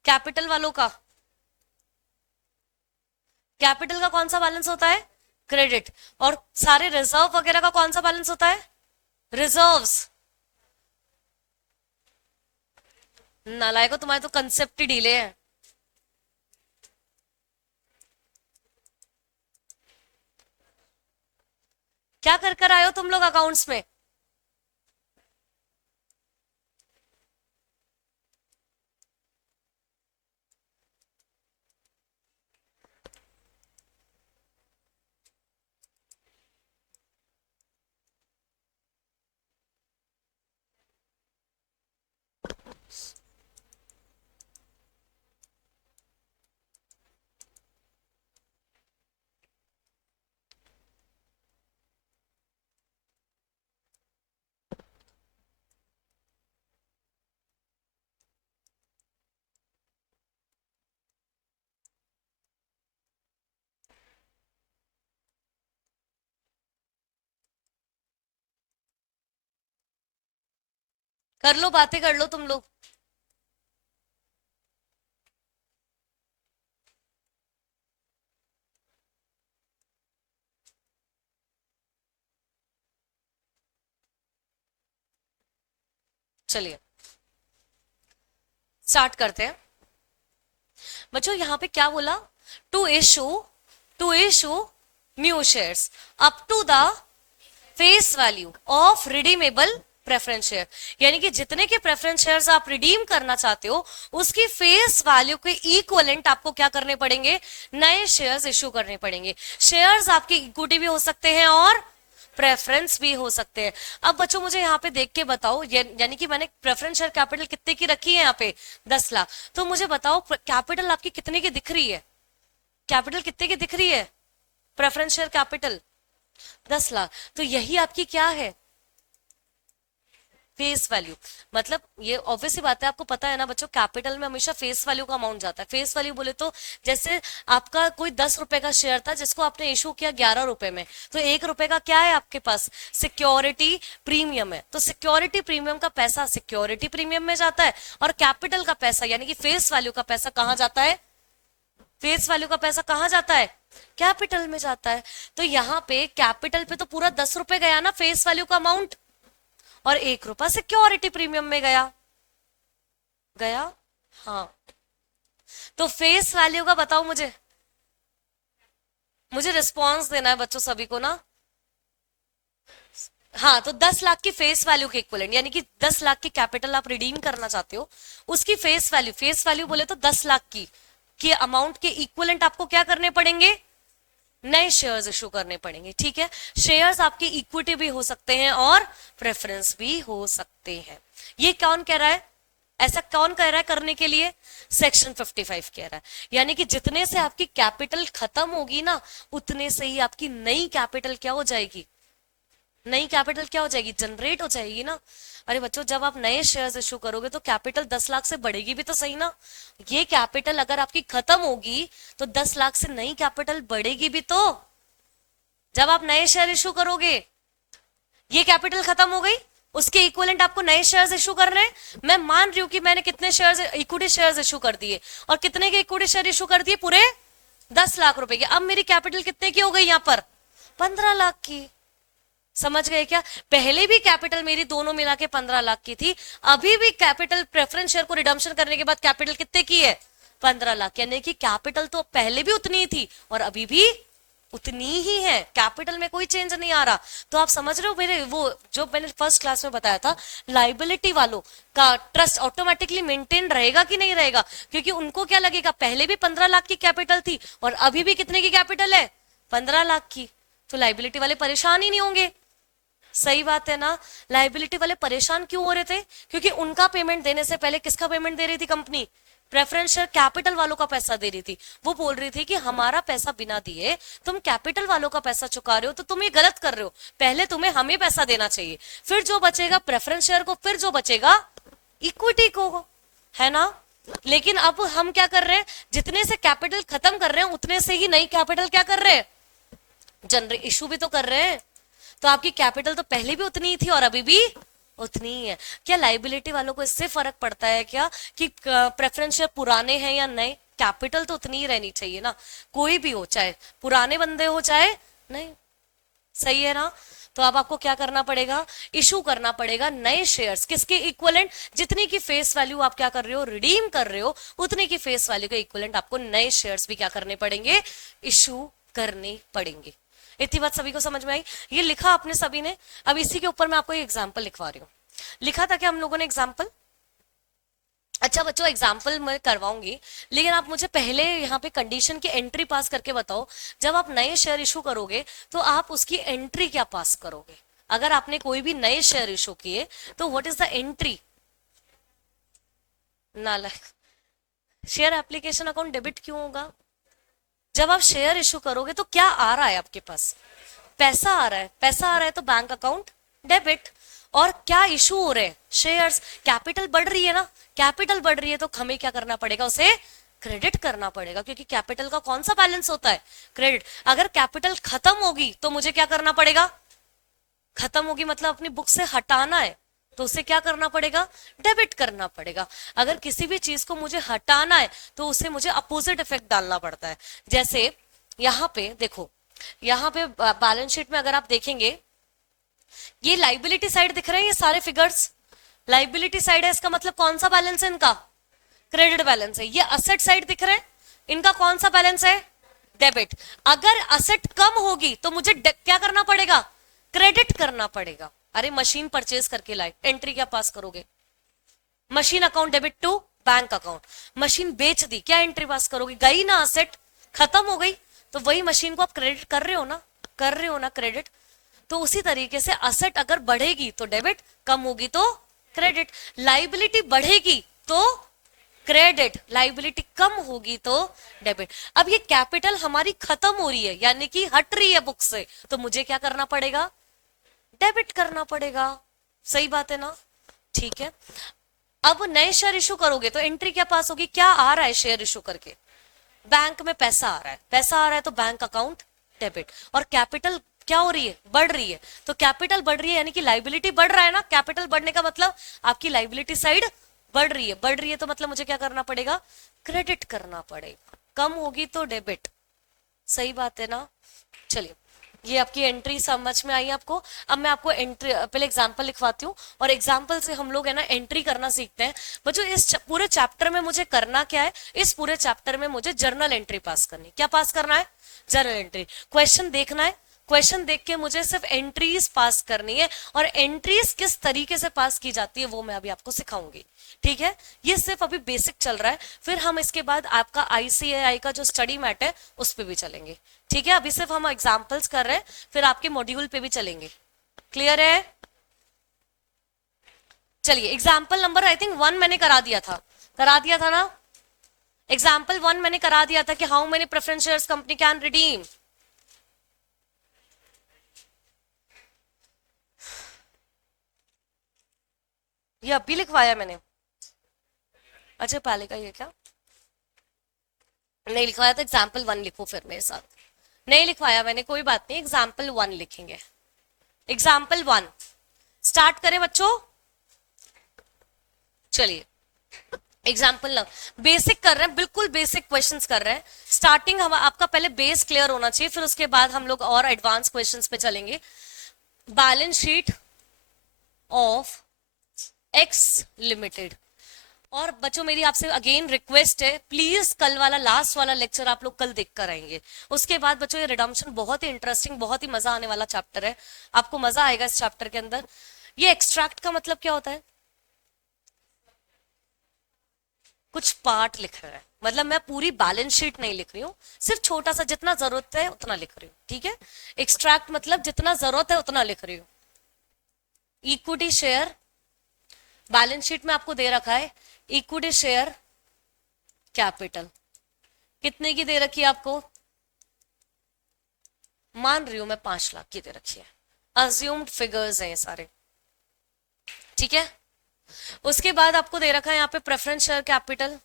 कैपिटल वालों का, कैपिटल का कौन सा बैलेंस होता है? क्रेडिट। और सारे रिजर्व वगैरह का कौन सा बैलेंस होता है? रिजर्व्स। नालायको, तुम्हारे तो कंसेप्ट ही ढीले हैं। क्या कर कर आए हो तुम लोग अकाउंट्स में? कर लो, बातें कर लो तुम लोग। चलिए स्टार्ट करते हैं। बच्चों यहाँ पे क्या बोला? To issue, to issue new shares up to the face value of redeemable preference share, यानी कि जितने के प्रेफरेंस शेयर्स आप रिडीम करना चाहते हो उसकी फेस वैल्यू के इक्वलेंट आपको क्या करने पड़ेंगे? नए शेयर्स इश्यू करने पड़ेंगे। शेयर्स आपके इक्विटी भी हो सकते हैं और प्रेफरेंस भी हो सकते हैं। अब बच्चों मुझे यहाँ पे देख के बताओ, यानी कि मैंने प्रेफरेंस शेयर कैपिटल कितने की रखी है यहाँ पे? 10 लाख। तो मुझे बताओ कैपिटल आपकी कितने की दिख रही है? कैपिटल कितने की दिख रही है? Preference share capital 10 lakh. तो यही आपकी क्या है? Face value. मतलब ये ऑब्वियसली बात है, आपको पता है ना बच्चों, कैपिटल में हमेशा फेस वैल्यू का अमाउंट जाता है। फेस वैल्यू बोले तो जैसे आपका कोई 10 रुपए का शेयर था जिसको आपने इशू किया 11 रुपए में, तो 1 रुपए का क्या है आपके पास? सिक्योरिटी प्रीमियम है। तो सिक्योरिटी प्रीमियम का पैसा सिक्योरिटी प्रीमियम में जाता है, और कैपिटल का पैसा यानी कि फेस वैल्यू का पैसा कहाँ जाता है? फेस वैल्यू का पैसा कहाँ जाता है? कैपिटल में जाता है। तो यहाँ पे कैपिटल पे तो पूरा 10 रुपए गया ना फेस वैल्यू का अमाउंट, और 1 रुपया सिक्योरिटी प्रीमियम में गया। गया? हाँ। तो फेस वैल्यू का बताओ मुझे, मुझे रिस्पॉन्स देना है बच्चों सभी को ना। हाँ, तो 10 लाख की फेस वैल्यू के इक्वलेंट, यानी कि 10 लाख की कैपिटल आप रिडीम करना चाहते हो, उसकी फेस वैल्यू बोले तो 10 लाख की अमाउंट के इक्वलेंट आपको क्या करने पड़ेंगे? नए शेयर्स इशू करने पड़ेंगे, ठीक है। शेयर्स आपके इक्विटी भी हो सकते हैं और प्रेफरेंस भी हो सकते हैं। ये कौन कह रहा है? ऐसा कौन कह रहा है करने के लिए? सेक्शन 55 कह रहा है। यानी कि जितने से आपकी कैपिटल खत्म होगी ना, उतने से ही आपकी नई कैपिटल क्या हो जाएगी? नई कैपिटल क्या हो जाएगी? जनरेट हो जाएगी ना। अरे बच्चों, जब आप नए शेयर्स इशू करोगे तो कैपिटल 10 लाख से बढ़ेगी भी तो सही ना। ये कैपिटल अगर आपकी खत्म होगी तो 10 लाख से नई कैपिटल बढ़ेगी भी तो। जब आप नए शेयर इशू करोगे, ये कैपिटल खत्म हो गई, उसके इक्वलेंट आपको नए शेयर्स इशू कर रहे हैं। मैं मान रही हूं कि मैंने कितने शेयर्स, इक्विटी शेयर्स इशू कर दिए, और कितने के इक्विटी शेयर इशू कर दिए? पूरे 10 लाख रुपए के। अब मेरी कैपिटल कितने की हो गई यहाँ पर? 15 लाख की। समझ गए क्या? पहले भी कैपिटल मेरी दोनों मिला के 15 लाख की थी, अभी भी कैपिटल प्रेफरेंस शेयर को रिडम्पशन करने के बाद कैपिटल कितने की है? 15 लाख, यानी कि कैपिटल तो पहले भी उतनी ही थी और अभी भी उतनी ही है, कैपिटल में कोई चेंज नहीं आ रहा। तो आप समझ रहे हो मेरे वो जो मैंने फर्स्ट क्लास में बताया था, लाइबिलिटी वालों का ट्रस्ट ऑटोमेटिकली मेंटेन रहेगा कि नहीं रहेगा, क्योंकि उनको क्या लगेगा पहले भी 15 लाख की कैपिटल थी और अभी भी कितने की कैपिटल है, 15 लाख की, तो लाइबिलिटी वाले परेशान ही नहीं होंगे। सही बात है ना। लाइबिलिटी वाले परेशान क्यों हो रहे थे, क्योंकि उनका पेमेंट देने से पहले किसका पेमेंट दे रही थी कंपनी, प्रेफरेंस शेयर कैपिटल वालों का पैसा दे रही थी। वो बोल रही थी कि हमारा पैसा बिना दिए तुम कैपिटल वालों का पैसा चुका रहे हो, तो तुम ये गलत कर रहे हो, पहले तुम्हें हमें पैसा देना चाहिए, फिर जो बचेगा प्रेफरेंस शेयर को, फिर जो बचेगा इक्विटी को, है ना। लेकिन अब हम क्या कर रहे हैं, जितने से कैपिटल खत्म कर रहे हैं उतने से ही नई कैपिटल क्या कर रहे हैं, जनरेट इशू भी तो कर रहे हैं। तो आपकी कैपिटल तो पहले भी उतनी ही थी और अभी भी उतनी ही है। क्या लाइबिलिटी वालों को इससे फर्क पड़ता है क्या कि प्रेफरेंस शेयर पुराने हैं या नए, कैपिटल तो उतनी ही रहनी चाहिए ना, कोई भी हो, चाहे पुराने बंदे हो चाहे नहीं, सही है ना। तो अब आपको क्या करना पड़ेगा, इशू करना पड़ेगा नए शेयर्स, किसके इक्विवेलेंट, जितनी की फेस वैल्यू आप क्या कर रहे हो, रिडीम कर रहे हो, उतने की फेस वैल्यू के इक्विवेलेंट आपको नए शेयर्स भी क्या करने पड़ेंगे, इशू करने पड़ेंगे। इतनी बात सभी को समझ में आई, ये लिखा आपने सभी ने। अब इसी के ऊपर मैं आपको एग्जाम्पल लिखवा रही हूँ। लिखा था क्या हम लोगों ने एग्जाम्पल, अच्छा बच्चों एग्जाम्पल मैं करवाऊंगी, लेकिन आप मुझे पहले यहाँ पे कंडीशन की एंट्री पास करके बताओ, जब आप नए शेयर इशू करोगे तो आप उसकी एंट्री क्या पास करोगे। अगर आपने कोई भी नए शेयर इशू किए तो व्हाट इज द एंट्री, नालायक, शेयर एप्लीकेशन अकाउंट डेबिट क्यों होगा, जब आप शेयर इशू करोगे तो क्या आ रहा है आपके पास, पैसा आ रहा है, पैसा आ रहा है तो बैंक अकाउंट डेबिट। और क्या इशू हो रहे हैं, शेयर्स, कैपिटल बढ़ रही है ना, कैपिटल बढ़ रही है तो हमें क्या करना पड़ेगा, उसे क्रेडिट करना पड़ेगा, क्योंकि कैपिटल का कौन सा बैलेंस होता है, क्रेडिट। अगर कैपिटल खत्म होगी तो मुझे क्या करना पड़ेगा, खत्म होगी मतलब अपनी बुक से हटाना है, तो उसे क्या करना पड़ेगा, डेबिट करना पड़ेगा। अगर किसी भी चीज को मुझे हटाना है तो उसे मुझे अपोजिट इफेक्ट डालना पड़ता है। जैसे यहाँ पे देखो, यहाँ पे बैलेंस शीट में अगर आप देखेंगे, ये लाइबिलिटी साइड दिख रहे हैं, ये सारे फिगर्स लाइबिलिटी साइड है, इसका मतलब कौन सा बैलेंस है इनका, क्रेडिट बैलेंस है। ये असेट साइड दिख रहे हैं, इनका कौन सा बैलेंस है, डेबिट। अगर असेट कम होगी तो मुझे क्या करना पड़ेगा, क्रेडिट करना पड़ेगा। अरे मशीन परचेज करके लाए, एंट्री क्या पास करोगे, machine account debit to bank account, machine बेच दी, क्या एंट्री पास करोगे, गई ना असेट, खत्म हो गई, तो वही मशीन को आप क्रेडिट कर रहे हो ना, कर रहे हो ना क्रेडिट। तो उसी तरीके से असेट अगर बढ़ेगी तो डेबिट, कम होगी तो क्रेडिट, लाइबिलिटी बढ़ेगी तो क्रेडिट, लाइबिलिटी कम होगी तो डेबिट। अब ये कैपिटल हमारी खत्म हो रही है, यानी कि हट रही है बुक से, तो मुझे क्या करना पड़ेगा, डेबिट करना पड़ेगा। सही बात है ना, ठीक है। अब नए शेयर इशू करोगे तो एंट्री क्या पास होगी, क्या आ रहा है शेयर इशू करके, बैंक में पैसा आ रहा है, पैसा आ रहा है तो बैंक अकाउंट डेबिट। और कैपिटल क्या हो रही है, बढ़ रही है, तो कैपिटल बढ़ रही है यानी कि लाइबिलिटी बढ़ रहा है ना, कैपिटल बढ़ने का मतलब आपकी लाइबिलिटी साइड बढ़ रही है, बढ़ रही है तो मतलब मुझे क्या करना पड़ेगा, क्रेडिट करना पड़ेगा, कम होगी तो डेबिट। सही बात है ना। चलिए ये आपकी एंट्री समझ में आई आपको। अब मैं आपको एंट्री पहले एग्जांपल लिखवाती हूँ और एग्जांपल से हम लोग है ना एंट्री करना सीखते हैं। बच्चों इस पूरे चैप्टर में मुझे करना क्या है, इस पूरे चैप्टर में मुझे जर्नल एंट्री पास करनी, क्या पास करना है, जर्नल एंट्री। क्वेश्चन देखना है, क्वेश्चन देख के मुझे सिर्फ एंट्रीज पास करनी है, और एंट्रीज किस तरीके से पास की जाती है वो मैं अभी आपको सिखाऊंगी, ठीक है। ये सिर्फ अभी बेसिक चल रहा है, फिर हम इसके बाद आपका आईसीएआई का जो स्टडी मैट है उस पर भी चलेंगे, ठीक है। अभी सिर्फ हम एग्जाम्पल्स कर रहे हैं, फिर आपके मॉड्यूल पे भी चलेंगे, क्लियर है। चलिए एग्जाम्पल नंबर आई थिंक 1 मैंने करा दिया था ना, एग्जाम्पल 1 मैंने करा दिया था कि how many preference shares company can redeem. ये अभी लिखवाया मैंने, अच्छा पहले का ये क्या नहीं लिखवाया था, एग्जाम्पल 1 लिखो फिर मेरे साथ, नहीं लिखवाया मैंने, कोई बात नहीं, एग्जाम्पल 1 लिखेंगे। एग्जाम्पल 1 स्टार्ट करें बच्चों, चलिए एग्जाम्पल बेसिक कर रहे हैं, बिल्कुल बेसिक क्वेश्चंस कर रहे हैं। स्टार्टिंग हम आपका पहले बेस क्लियर होना चाहिए, फिर उसके बाद हम लोग और एडवांस क्वेश्चंस पे चलेंगे। Balance sheet of x limited, और बच्चों मेरी आपसे अगेन रिक्वेस्ट है, प्लीज कल वाला लास्ट वाला लेक्चर आप लोग कल देख कर आएंगे। उसके बाद बच्चों ये रिडम्पशन बहुत ही इंटरेस्टिंग, बहुत ही मजा आने वाला चैप्टर है, आपको मजा आएगा इस चैप्टर के अंदर। ये एक्सट्रैक्ट का मतलब क्या होता है? कुछ पार्ट लिख रहा है, मतलब मैं पूरी बैलेंस शीट नहीं लिख रही हूँ, सिर्फ छोटा सा जितना जरूरत है उतना लिख रही हूँ, ठीक है। एक्सट्रैक्ट मतलब जितना जरूरत है उतना लिख रही हूँ। इक्विटी शेयर बैलेंस शीट में आपको दे रखा है, इक्विटी शेयर कैपिटल कितने की दे रखी है आपको? मान रही हूं मैं 5 लाख की दे रखी है, अज्यूम्ड फिगर्स हैं ये सारे, ठीक है। उसके बाद आपको दे रखा है यहाँ पे preference share capital,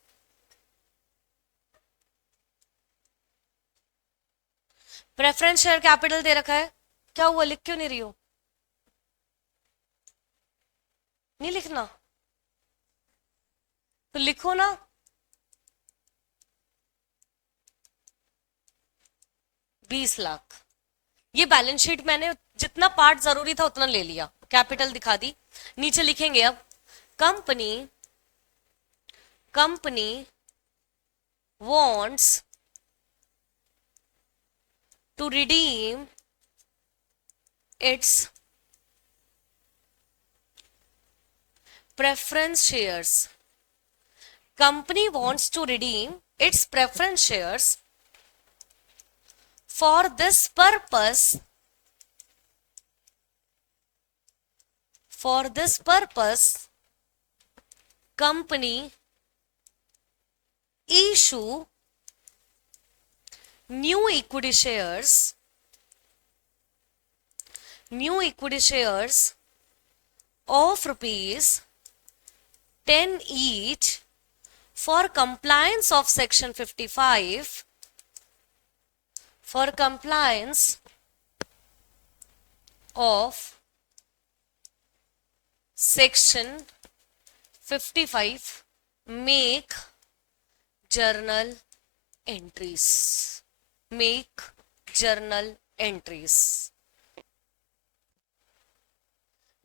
preference share capital दे रखा है। क्या हुआ, लिख क्यों नहीं रही हो? नहीं लिखना तो लिखो ना। 20 लाख, ये बैलेंस शीट मैंने जितना पार्ट जरूरी था उतना ले लिया, कैपिटल दिखा दी। नीचे लिखेंगे अब, company company wants to redeem its preference shares. Company wants to redeem its preference shares. For this purpose, company issue new equity shares of rupees 10 each for compliance of section 55, for compliance of section 55, make journal entries, make journal entries,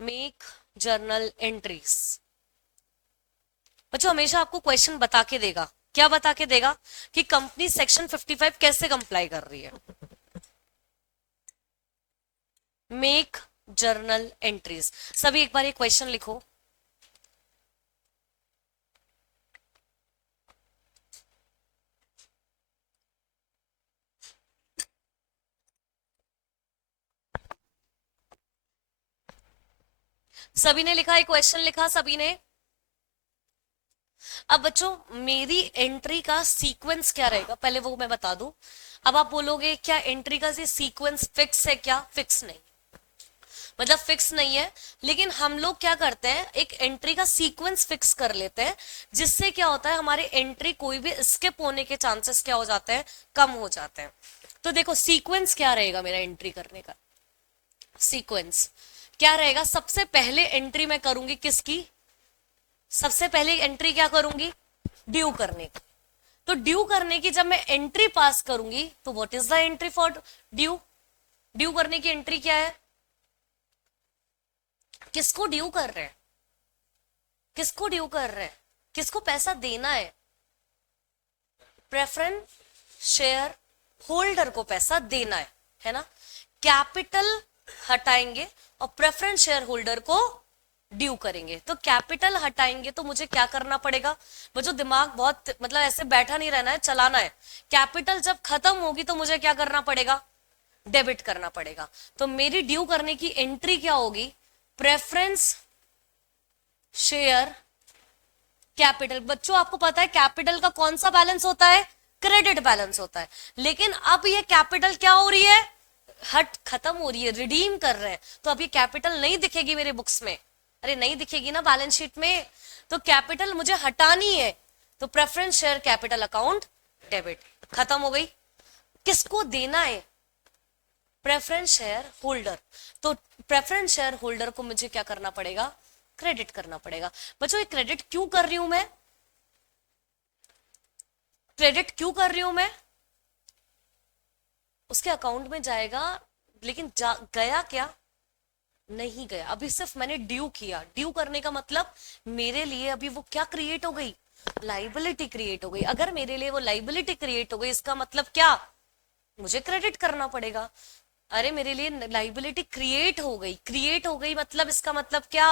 make journal entries। बच्चों हमेशा आपको question बता के देगा, क्या बता के देगा? कि कंपनी सेक्शन 55 कैसे कंप्लाई कर रही है। मेक जर्नल एंट्रीज, सभी एक बार ये क्वेश्चन लिखो। सभी ने लिखा, एक क्वेश्चन लिखा सभी ने। अब बच्चों मेरी एंट्री का सीक्वेंस क्या रहेगा पहले वो मैं बता दूं। अब आप बोलोगे क्या एंट्री का ये सीक्वेंस फिक्स है? क्या फिक्स नहीं, मतलब फिक्स नहीं है, लेकिन हम लोग क्या करते हैं, एक एंट्री का सीक्वेंस फिक्स कर लेते हैं, जिससे क्या होता है हमारे एंट्री कोई भी स्किप होने के चांसेस क्या हो जाते हैं, कम हो जाते हैं। तो देखो सीक्वेंस क्या रहेगा मेरा एंट्री करने का, सीक्वेंस क्या रहेगा? सबसे पहले एंट्री मैं करूंगी किसकी? सबसे पहले एंट्री क्या करूंगी? ड्यू करने की। तो ड्यू करने की जब मैं एंट्री पास करूंगी तो what is the entry for due? Due करने की एंट्री क्या है? किसको ड्यू कर रहे हैं, किसको ड्यू कर रहे हैं, किसको पैसा देना है? प्रेफरेंस शेयर होल्डर को पैसा देना है ना। कैपिटल हटाएंगे और प्रेफरेंस शेयर होल्डर को ड्यू करेंगे। तो कैपिटल हटाएंगे तो मुझे क्या करना पड़ेगा? वो जो दिमाग बहुत मतलब ऐसे बैठा नहीं रहना है, चलाना है। कैपिटल जब खत्म होगी तो मुझे क्या करना पड़ेगा? डेबिट करना पड़ेगा। तो मेरी ड्यू करने की एंट्री क्या होगी? Preference share capital. बच्चों आपको पता है कैपिटल का कौन सा बैलेंस होता है? क्रेडिट बैलेंस होता है। लेकिन अब ये कैपिटल क्या हो रही है? हट खत्म हो रही है, रिडीम कर रहे हैं। तो अब ये कैपिटल नहीं दिखेगी मेरे बुक्स में, अरे नहीं दिखेगी ना बैलेंस शीट में। तो कैपिटल मुझे हटानी है, तो preference share capital account debit, खत्म हो गई। किसको देना है? Preference share holder. तो प्रेफरेंस शेयर होल्डर को मुझे क्या करना पड़ेगा? क्रेडिट करना पड़ेगा। बच्चों ये क्रेडिट क्यों कर रही हूं मैं? क्रेडिट क्यों कर रही हूं मैं? उसके अकाउंट में जाएगा, लेकिन गया क्या? नहीं गया, अभी सिर्फ मैंने ड्यू किया। ड्यू करने का मतलब मेरे लिए अभी वो क्या क्रिएट हो गई, लाइबिलिटी क्रिएट हो गई। अगर मेरे लिए वो लाइबिलिटी क्रिएट हो गई, इसका मतलब क्या, मुझे क्रेडिट करना पड़ेगा। अरे मेरे लिए लाइबिलिटी क्रिएट हो गई, क्रिएट हो गई मतलब इसका मतलब क्या,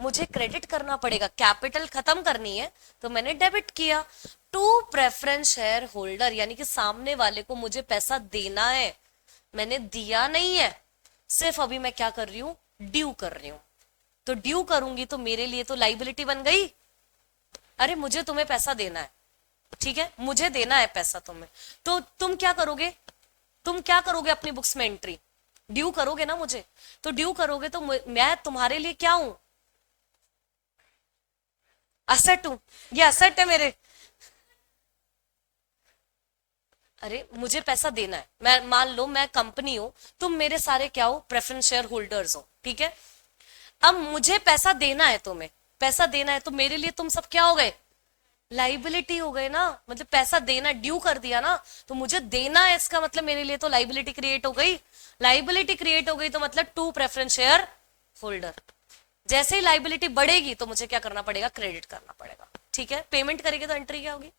मुझे क्रेडिट करना पड़ेगा। कैपिटल खत्म करनी है तो मैंने डेबिट किया। टू प्रेफरेंस शेयर होल्डर, यानी कि सामने वाले को मुझे पैसा देना है, मैंने दिया नहीं है, सिर्फ अभी मैं क्या कर रही हूं, ड्यू कर रही हूं। तो ड्यू करूंगी तो मेरे लिए तो लाइबिलिटी बन गई। अरे मुझे तुम्हें पैसा देना है, ठीक है, मुझे देना है पैसा तुम्हें, तो तुम क्या करोगे, तुम क्या करोगे अपनी बुक्स में एंट्री, ड्यू करोगे ना मुझे। तो ड्यू करोगे तो मैं तुम्हारे लिए क्या हूं, असेट हूं, ये असेट है मेरे। अरे मुझे पैसा देना है, मैं मान लो मैं कंपनी हूं, तुम मेरे सारे क्या हो, प्रेफरेंस शेयर होल्डर्स हो, ठीक है। अब मुझे पैसा देना है तुम्हें, पैसा देना है तो मेरे लिए तुम सब क्या हो गए, लाइबिलिटी हो गए ना। मतलब पैसा देना, ड्यू कर दिया ना, तो मुझे देना है, इसका मतलब मेरे लिए तो लाइबिलिटी क्रिएट हो गई। लाइबिलिटी क्रिएट हो गई तो मतलब टू प्रेफरेंस शेयर होल्डर। जैसे ही लाइबिलिटी बढ़ेगी तो मुझे क्या करना पड़ेगा, क्रेडिट करना पड़ेगा, ठीक है। पेमेंट करेगी तो एंट्री क्या होगी,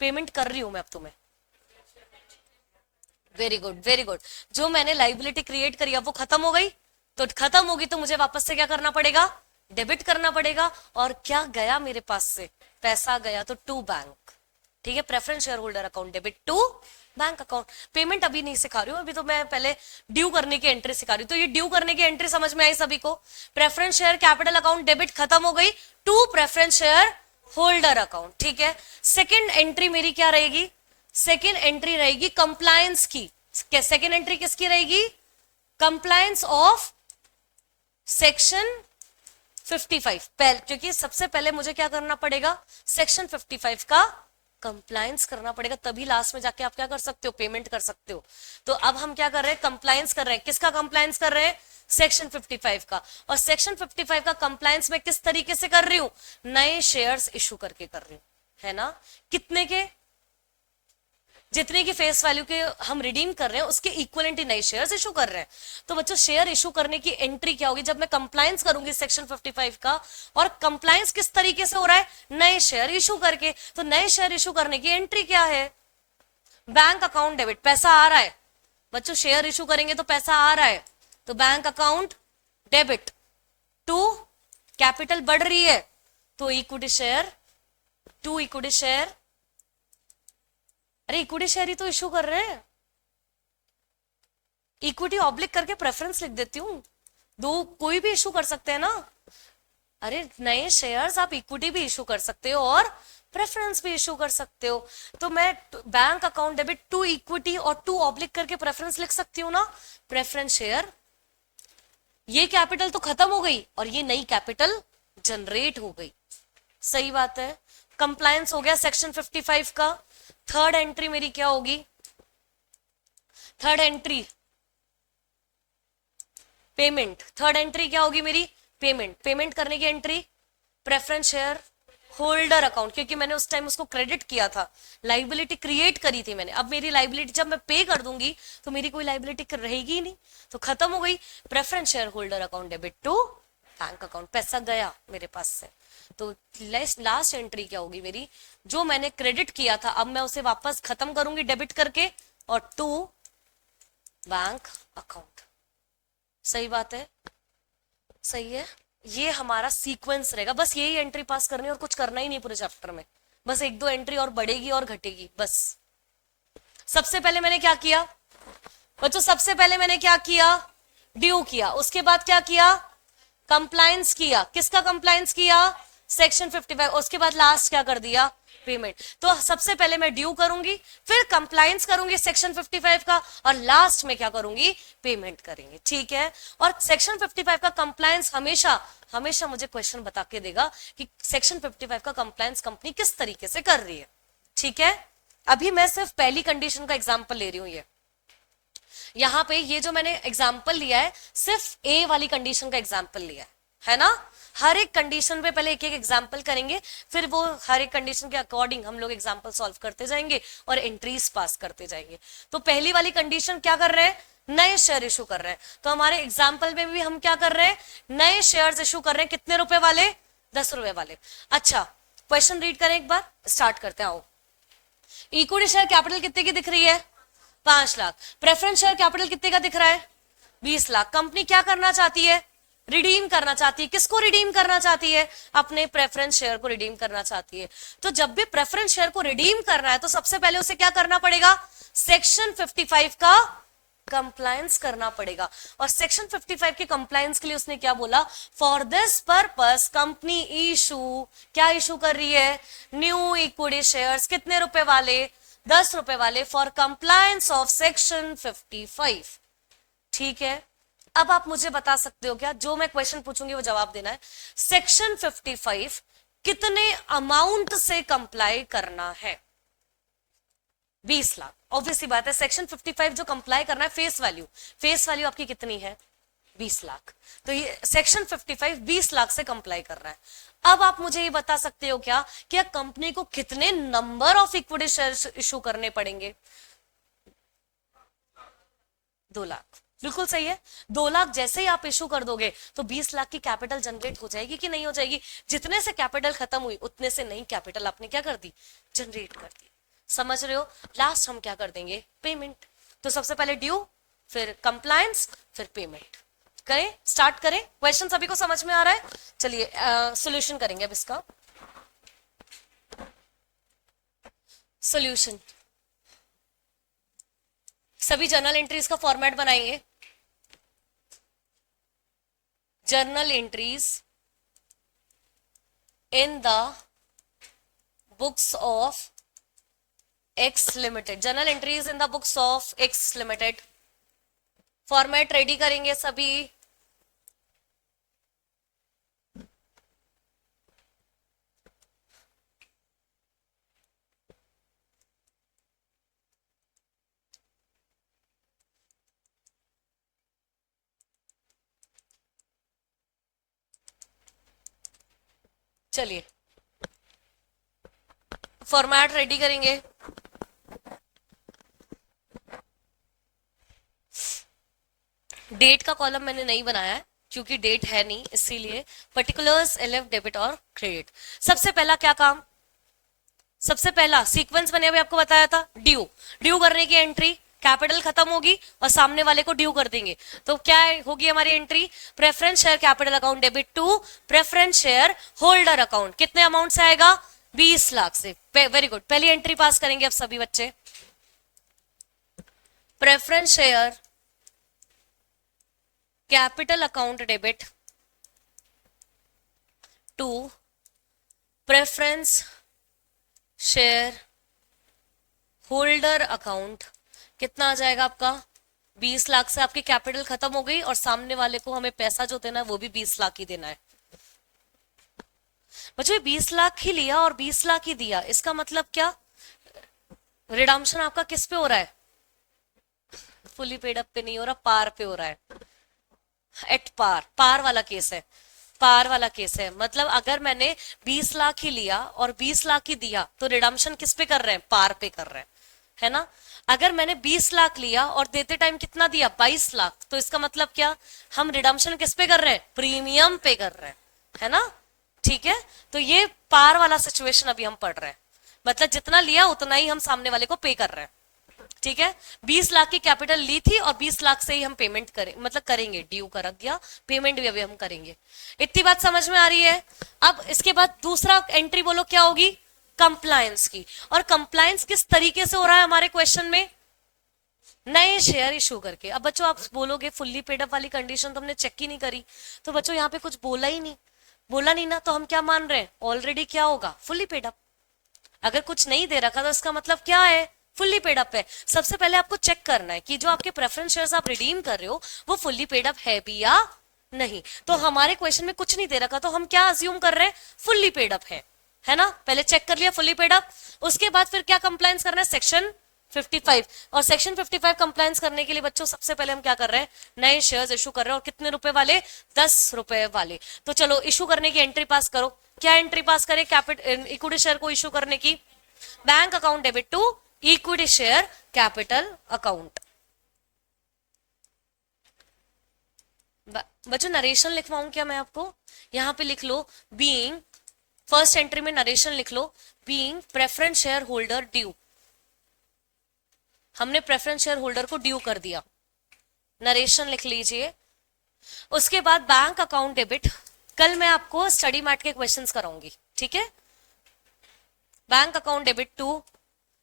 पेमेंट कर रही हूं मैं अब तुम्हें, वेरी गुड वेरी गुड। जो मैंने लाइबिलिटी क्रिएट करी अब वो खत्म हो गई, तो खत्म होगी तो मुझे वापस से क्या करना पड़ेगा, डेबिट करना पड़ेगा। और क्या गया मेरे पास से, पैसा गया तो टू बैंक, ठीक है, preference share holder account debit to bank account. Payment अभी नहीं सिखा रही हूँ, अभी तो मैं पहले ड्यू करने की एंट्री सिखा रही हूँ। तो ये ड्यू करने की एंट्री समझ में आई सभी को, preference share capital account debit खत्म हो गई, to preference share holder account, ठीक है। सेकेंड एंट्री मेरी क्या रहेगी, सेकेंड एंट्री रहेगी कंप्लायंस की। सेकेंड एंट्री किसकी रहेगी, कंप्लायंस ऑफ सेक्शन 55, क्योंकि सबसे पहले मुझे क्या करना पड़ेगा, सेक्शन 55 का कंप्लायंस करना पड़ेगा, तभी लास्ट में जाके आप क्या कर सकते हो, पेमेंट कर सकते हो। तो अब हम क्या कर रहे हैं, कंप्लायंस कर रहे हैं, किसका कंप्लायंस कर रहे हैं, सेक्शन 55 का। और सेक्शन 55 का कंप्लायंस मैं किस तरीके से कर रही हूं, नए शेयर्स इशू करके कर रही हूं, है ना। कितने के, जितने की फेस वैल्यू के हम रिडीम कर रहे हैं उसके इक्वलेंट ही नए शेयर्स इशू कर रहे हैं। तो बच्चों शेयर इशू करने की एंट्री क्या होगी, जब मैं कंप्लायंस करूंगी सेक्शन 55 का। और कंप्लायंस किस तरीके से हो रहा है, नए शेयर इशू करके। तो नए शेयर इशू करने की एंट्री क्या है, बैंक अकाउंट डेबिट, पैसा आ रहा है बच्चों, शेयर इशू करेंगे तो पैसा आ रहा है, तो bank account debit to, capital बढ़ रही है तो equity share, to equity share. अरे इक्विटी शेयर ही तो इशू कर रहे हैं, इक्विटी ऑब्लिक करके प्रेफरेंस लिख देती हूँ, दो कोई भी इशू कर सकते हैं ना। अरे नए शेयर्स आप इक्विटी भी इशू कर सकते हो और प्रेफरेंस भी इशू कर सकते हो। तो मैं bank account debit to equity और टू ऑब्लिक करके प्रेफरेंस लिख सकती हूँ ना, प्रेफरेंस शेयर। ये कैपिटल तो खत्म हो गई और ये नई कैपिटल जनरेट हो गई, सही बात है। कंप्लायंस हो गया सेक्शन 55 का। थर्ड एंट्री मेरी क्या होगी, third entry payment, third entry क्या होगी मेरी, पेमेंट। पेमेंट करने की entry preference share holder account, क्योंकि मैंने उस टाइम उसको क्रेडिट किया था, लाइबिलिटी क्रिएट करी थी मैंने। अब मेरी लाइबिलिटी जब मैं पे कर दूंगी तो मेरी कोई लाइबिलिटी रहेगी ही नहीं, तो खत्म हो गई। Preference share holder account debit to bank account, पैसा गया मेरे पास से। तो लास्ट एंट्री क्या होगी मेरी, जो मैंने क्रेडिट किया था अब मैं उसे वापस खत्म करूंगी डेबिट करके, और टू बैंक अकाउंट। सही बात है, सही है। ये हमारा सीक्वेंस रहेगा, बस यही एंट्री पास करनी है और कुछ करना ही नहीं पूरे चैप्टर में। बस एक दो एंट्री और बढ़ेगी और घटेगी बस। सबसे पहले मैंने क्या किया बच्चों, सबसे पहले मैंने क्या किया, ड्यू किया। उसके बाद क्या किया, कंप्लायंस किया। किसका कंप्लायंस किया, सेक्शन 55। उसके बाद लास्ट क्या कर दिया, पेमेंट। तो सबसे पहले मैं ड्यू करूंगी, फिर कंप्लायंस करूंगी सेक्शन 55 का, और लास्ट में क्या करूंगी, पेमेंट करेंगे, ठीक है। और सेक्शन 55 का कंप्लायंस हमेशा हमेशा मुझे क्वेश्चन बता के देगा कि सेक्शन 55 का कंप्लायंस कंपनी किस तरीके से कर रही है, ठीक है। अभी मैं सिर्फ पहली कंडीशन का एग्जाम्पल ले रही हूं। ये यहाँ पे ये जो मैंने एग्जाम्पल लिया है सिर्फ ए वाली कंडीशन का एग्जाम्पल लिया है ना। हर एक कंडीशन पे पहले एक एक एग्जाम्पल करेंगे, फिर वो हर एक कंडीशन के अकॉर्डिंग हम लोग एग्जाम्पल सॉल्व करते जाएंगे और एंट्रीज पास करते जाएंगे। तो पहली वाली कंडीशन क्या कर रहे हैं, नए शेयर इशू कर रहे हैं। तो हमारे एग्जाम्पल में भी हम क्या कर रहे हैं, नए शेयर्स इशू कर रहे हैं। कितने रुपए वाले, 10 रुपए वाले। अच्छा, क्वेश्चन रीड करें एक बार, स्टार्ट करते हैं। आओ, इक्विटी शेयर कैपिटल कितने की दिख रही है, 5 लाख। प्रेफरेंस शेयर कैपिटल कितने का दिख रहा है, 20 लाख। कंपनी क्या करना चाहती है, रिडीम करना चाहती है। किसको रिडीम करना चाहती है, अपने प्रेफरेंस शेयर को रिडीम करना चाहती है। तो जब भी प्रेफरेंस शेयर को रिडीम करना है तो सबसे पहले उसे क्या करना पड़ेगा, सेक्शन 55 का कंप्लायंस करना पड़ेगा। और सेक्शन 55 के कंप्लायंस के लिए उसने क्या बोला, for this purpose company issue, क्या इशू कर रही है, न्यू इक्विटी शेयर्स। कितने रुपए वाले, 10 रुपए वाले, फॉर कंप्लायंस ऑफ सेक्शन 55। ठीक है, अब आप मुझे बता सकते हो क्या, जो मैं क्वेश्चन पूछूंगी वो जवाब देना है। सेक्शन 55 कितने अमाउंट से कंप्लाई करना है, 20 लाख। ऑब्वियसली बात है, सेक्शन 55 जो कंप्लाई करना है, फेस वैल्यू, फेस वैल्यू आपकी कितनी है, 20 लाख। तो ये सेक्शन 55 20 लाख से कंप्लाई कर रहा है। अब आप मुझे ये बता सकते हो क्या कि कंपनी को कितने number of equity shares issue करने पड़ेंगे, 2 लाख। बिल्कुल सही है, 2 लाख जैसे ही आप इशू कर दोगे तो 20 लाख की कैपिटल जनरेट हो जाएगी कि नहीं हो जाएगी। जितने से कैपिटल खत्म हुई उतने से नई कैपिटल आपने क्या कर दी, जनरेट कर दी। समझ रहे हो। लास्ट हम क्या कर देंगे, पेमेंट। तो सबसे पहले ड्यू, फिर कंप्लायंस, फिर पेमेंट। करें, स्टार्ट करें। क्वेश्चन सभी को समझ में आ रहा है, चलिए सॉल्यूशन करेंगे अब इसका। सॉल्यूशन, सभी जर्नल एंट्रीज का फॉर्मेट बनाएंगे। Journal entries in the books of x limited, journal entries in the books of x limited. Format ready करेंगे सभी। चलिए फॉर्मेट रेडी करेंगे। डेट का कॉलम मैंने नहीं बनाया है क्योंकि डेट है नहीं, इसीलिए पर्टिकुलर्स, एलएफ, डेबिट और क्रेडिट। सबसे पहला क्या काम, सबसे पहला सीक्वेंस मैंने अभी आपको बताया था, ड्यू। ड्यू करने की एंट्री, कैपिटल खत्म होगी और सामने वाले को ड्यू कर देंगे। तो क्या होगी हमारी entry, preference share capital account debit to preference share holder account. कितने अमाउंट से आएगा, 20 लाख से। वेरी गुड, पहली एंट्री पास करेंगे अब सभी बच्चे। Preference share capital account debit to preference share holder account. कितना आ जाएगा आपका, 20 लाख से आपकी कैपिटल खत्म हो गई और सामने वाले को हमें पैसा जो देना है वो भी 20 लाख ही देना है। बच्चों 20 लाख ही लिया और 20 लाख ही दिया, इसका मतलब क्या, रिडम्पशन आपका किस पे हो रहा है, फुली पेड अप पे नहीं हो रहा, पार पे हो रहा है। एट पार, पार वाला केस है, पार वाला केस है। मतलब अगर मैंने 20 लाख ही लिया और 20 लाख ही दिया तो रिडम्पशन किस पे कर रहे हैं, पार पे कर रहे हैं, है ना। अगर मैंने 20 लाख लिया और देते टाइम कितना दिया, 22 लाख, तो इसका मतलब क्या, हम रिडम्पशन किस पे कर रहे हैं, प्रीमियम पे कर रहे हैं, है ना। ठीक है, तो ये पार वाला सिचुएशन अभी हम पढ़ रहे हैं। मतलब जितना लिया उतना ही हम सामने वाले को पे कर रहे हैं। ठीक है, 20 लाख की कैपिटल ली थी और 20 लाख से ही हम पेमेंट करें, मतलब करेंगे, ड्यू कर दिया, पेमेंट भी अभी हम करेंगे। इतनी बात समझ में आ रही है। अब इसके बाद दूसरा एंट्री बोलो क्या होगी, कंप्लायंस की। और कंप्लायंस किस तरीके से हो रहा है हमारे क्वेश्चन में, नए शेयर इशू करके। अब बच्चों आप बोलोगे फुल्ली पेडअप वाली कंडीशन तो हमने चेक ही नहीं करी, तो बच्चों यहाँ पे कुछ बोला ही नहीं, बोला नहीं ना, तो हम क्या मान रहे हैं, ऑलरेडी क्या होगा, फुल्ली पेडअप। अगर कुछ नहीं दे रखा तो इसका मतलब क्या है, फुल्ली पेड अप है। सबसे पहले आपको चेक करना है कि जो आपके प्रेफरेंस शेयर्स आप रिडीम कर रहे हो वो फुल्ली पेड अप है भी या नहीं। तो हमारे क्वेश्चन में कुछ नहीं दे रखा तो हम क्या अज्यूम कर रहे हैं, फुल्ली पेड अप है ना। पहले चेक कर लिया फुल्ली पेड अप, उसके बाद फिर क्या कंप्लायंस करना है, सेक्शन 55। और सेक्शन 55 कंप्लायंस करने के लिए बच्चों सबसे पहले हम क्या कर रहे हैं, नए शेयर्स इशू कर रहे हैं। और कितने रुपए वाले, 10 रुपए वाले। तो चलो इशू करने की एंट्री पास करो। क्या एंट्री पास करें, कैपिटल इक्विटी शेयर को इशू करने की, bank account debit to equity share capital account. बच्चों नरेशन लिखवाऊं क्या मैं आपको? यहाँ पे लिख लो बीइंग, फर्स्ट एंट्री में नरेशन लिख लो, being preference share holder due, हमने प्रेफरेंस शेयर होल्डर को ड्यू कर दिया, नरेशन लिख लीजिए। उसके बाद बैंक अकाउंट डेबिट, कल मैं आपको स्टडी मैट के क्वेश्चंस कराऊंगी, ठीक है? बैंक अकाउंट डेबिट टू,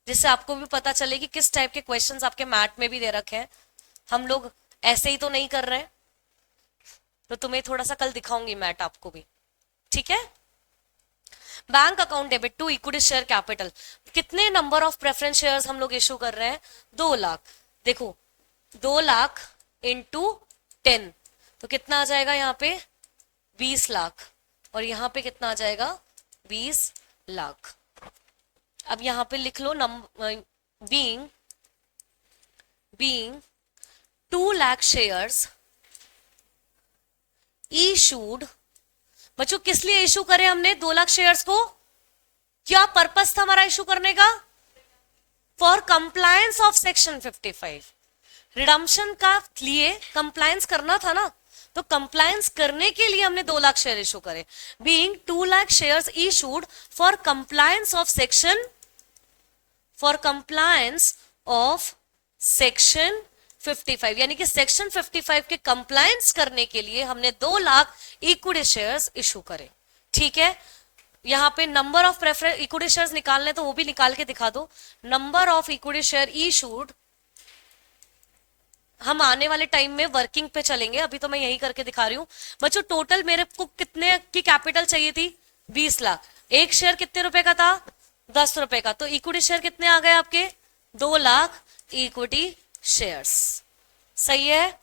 जिससे आपको भी पता चले कि किस टाइप के क्वेश्चंस आपके मैट में भी दे रखे हैं, हम लोग ऐसे ही तो नहीं कर रहे हैं, तो तुम्हें थोड़ा सा कल दिखाऊंगी मैट आपको भी, ठीक है? Bank account debit to equity share capital, कितने नंबर ऑफ प्रेफरेंस शेयर्स हम लोग इशू कर रहे हैं? 2 लाख। देखो 2 लाख इंटू 10, तो कितना आ जाएगा यहाँ पे? 20 लाख, और यहाँ पे कितना आ जाएगा? 20 लाख। अब यहाँ पे लिख लो being being 2 lakh shares issued, बच्चों किस लिए इशू करे हमने 2 लाख शेयर्स को? क्या पर्पस था हमारा इशू करने का? For compliance of section 55, redemption का लिए कंप्लायंस करना था ना, तो कंप्लायंस करने के लिए हमने 2 लाख शेयर इशू करे। Being 2 lakh shares issued for compliance of section, for compliance of section 55, यानी कि सेक्शन 55 के कंप्लायंस करने के लिए हमने 2 लाख इक्विटी शेयर्स इशू करे, ठीक है? यहाँ पे number of preference equity shares निकालने तो वो भी निकाल के दिखा दो। Number of equity share issued, हम आने वाले टाइम में वर्किंग पे चलेंगे, अभी तो मैं यही करके दिखा रही हूँ। बच्चों टोटल मेरे को कितने की कैपिटल चाहिए थी? 20 लाख। एक शेयर कितने रुपए का था? 10 रुपए का। तो इक्विटी शेयर कितने आ गए आपके? 2 लाख इक्विटी शेयर्स। सही है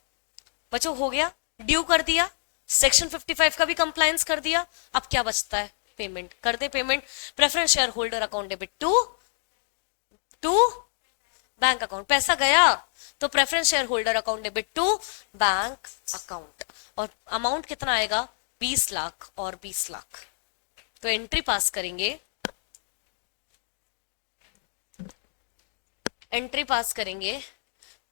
बच्चों, हो गया, ड्यू कर दिया, सेक्शन 55 का भी कंप्लायंस कर दिया। अब क्या बचता है? पेमेंट कर दे। Payment preference share holder account debit to bank account, पैसा गया तो preference share holder account debit to bank account, और अमाउंट कितना आएगा? 20 लाख और 20 लाख। तो एंट्री पास करेंगे, एंट्री पास करेंगे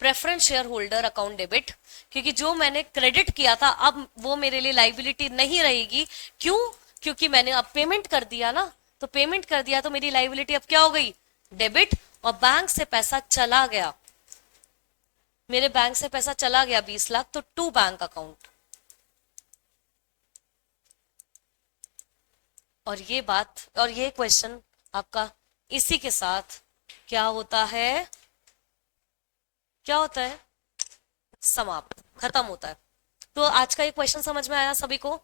preference share holder account debit, क्योंकि जो मैंने क्रेडिट किया था अब वो मेरे लिए लाइबिलिटी नहीं रहेगी। क्यों? क्योंकि मैंने अब पेमेंट कर दिया ना, तो पेमेंट कर दिया तो मेरी लाइबिलिटी अब क्या हो गई? डेबिट। और बैंक से पैसा चला गया, मेरे बैंक से पैसा चला गया 20 लाख, तो टू बैंक अकाउंट। और ये बात और ये क्वेश्चन आपका इसी के साथ क्या होता है? क्या होता है? समाप्त, खत्म होता है। तो आज का ये क्वेश्चन समझ में आया सभी को?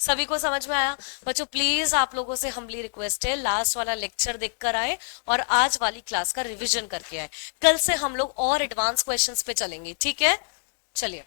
सभी को समझ में आया? बच्चों प्लीज आप लोगों से हम्बली रिक्वेस्ट है, लास्ट वाला लेक्चर देखकर आए और आज वाली क्लास का रिवीजन करके आए। कल से हम लोग और एडवांस क्वेश्चंस पे चलेंगे, ठीक है? चलिए।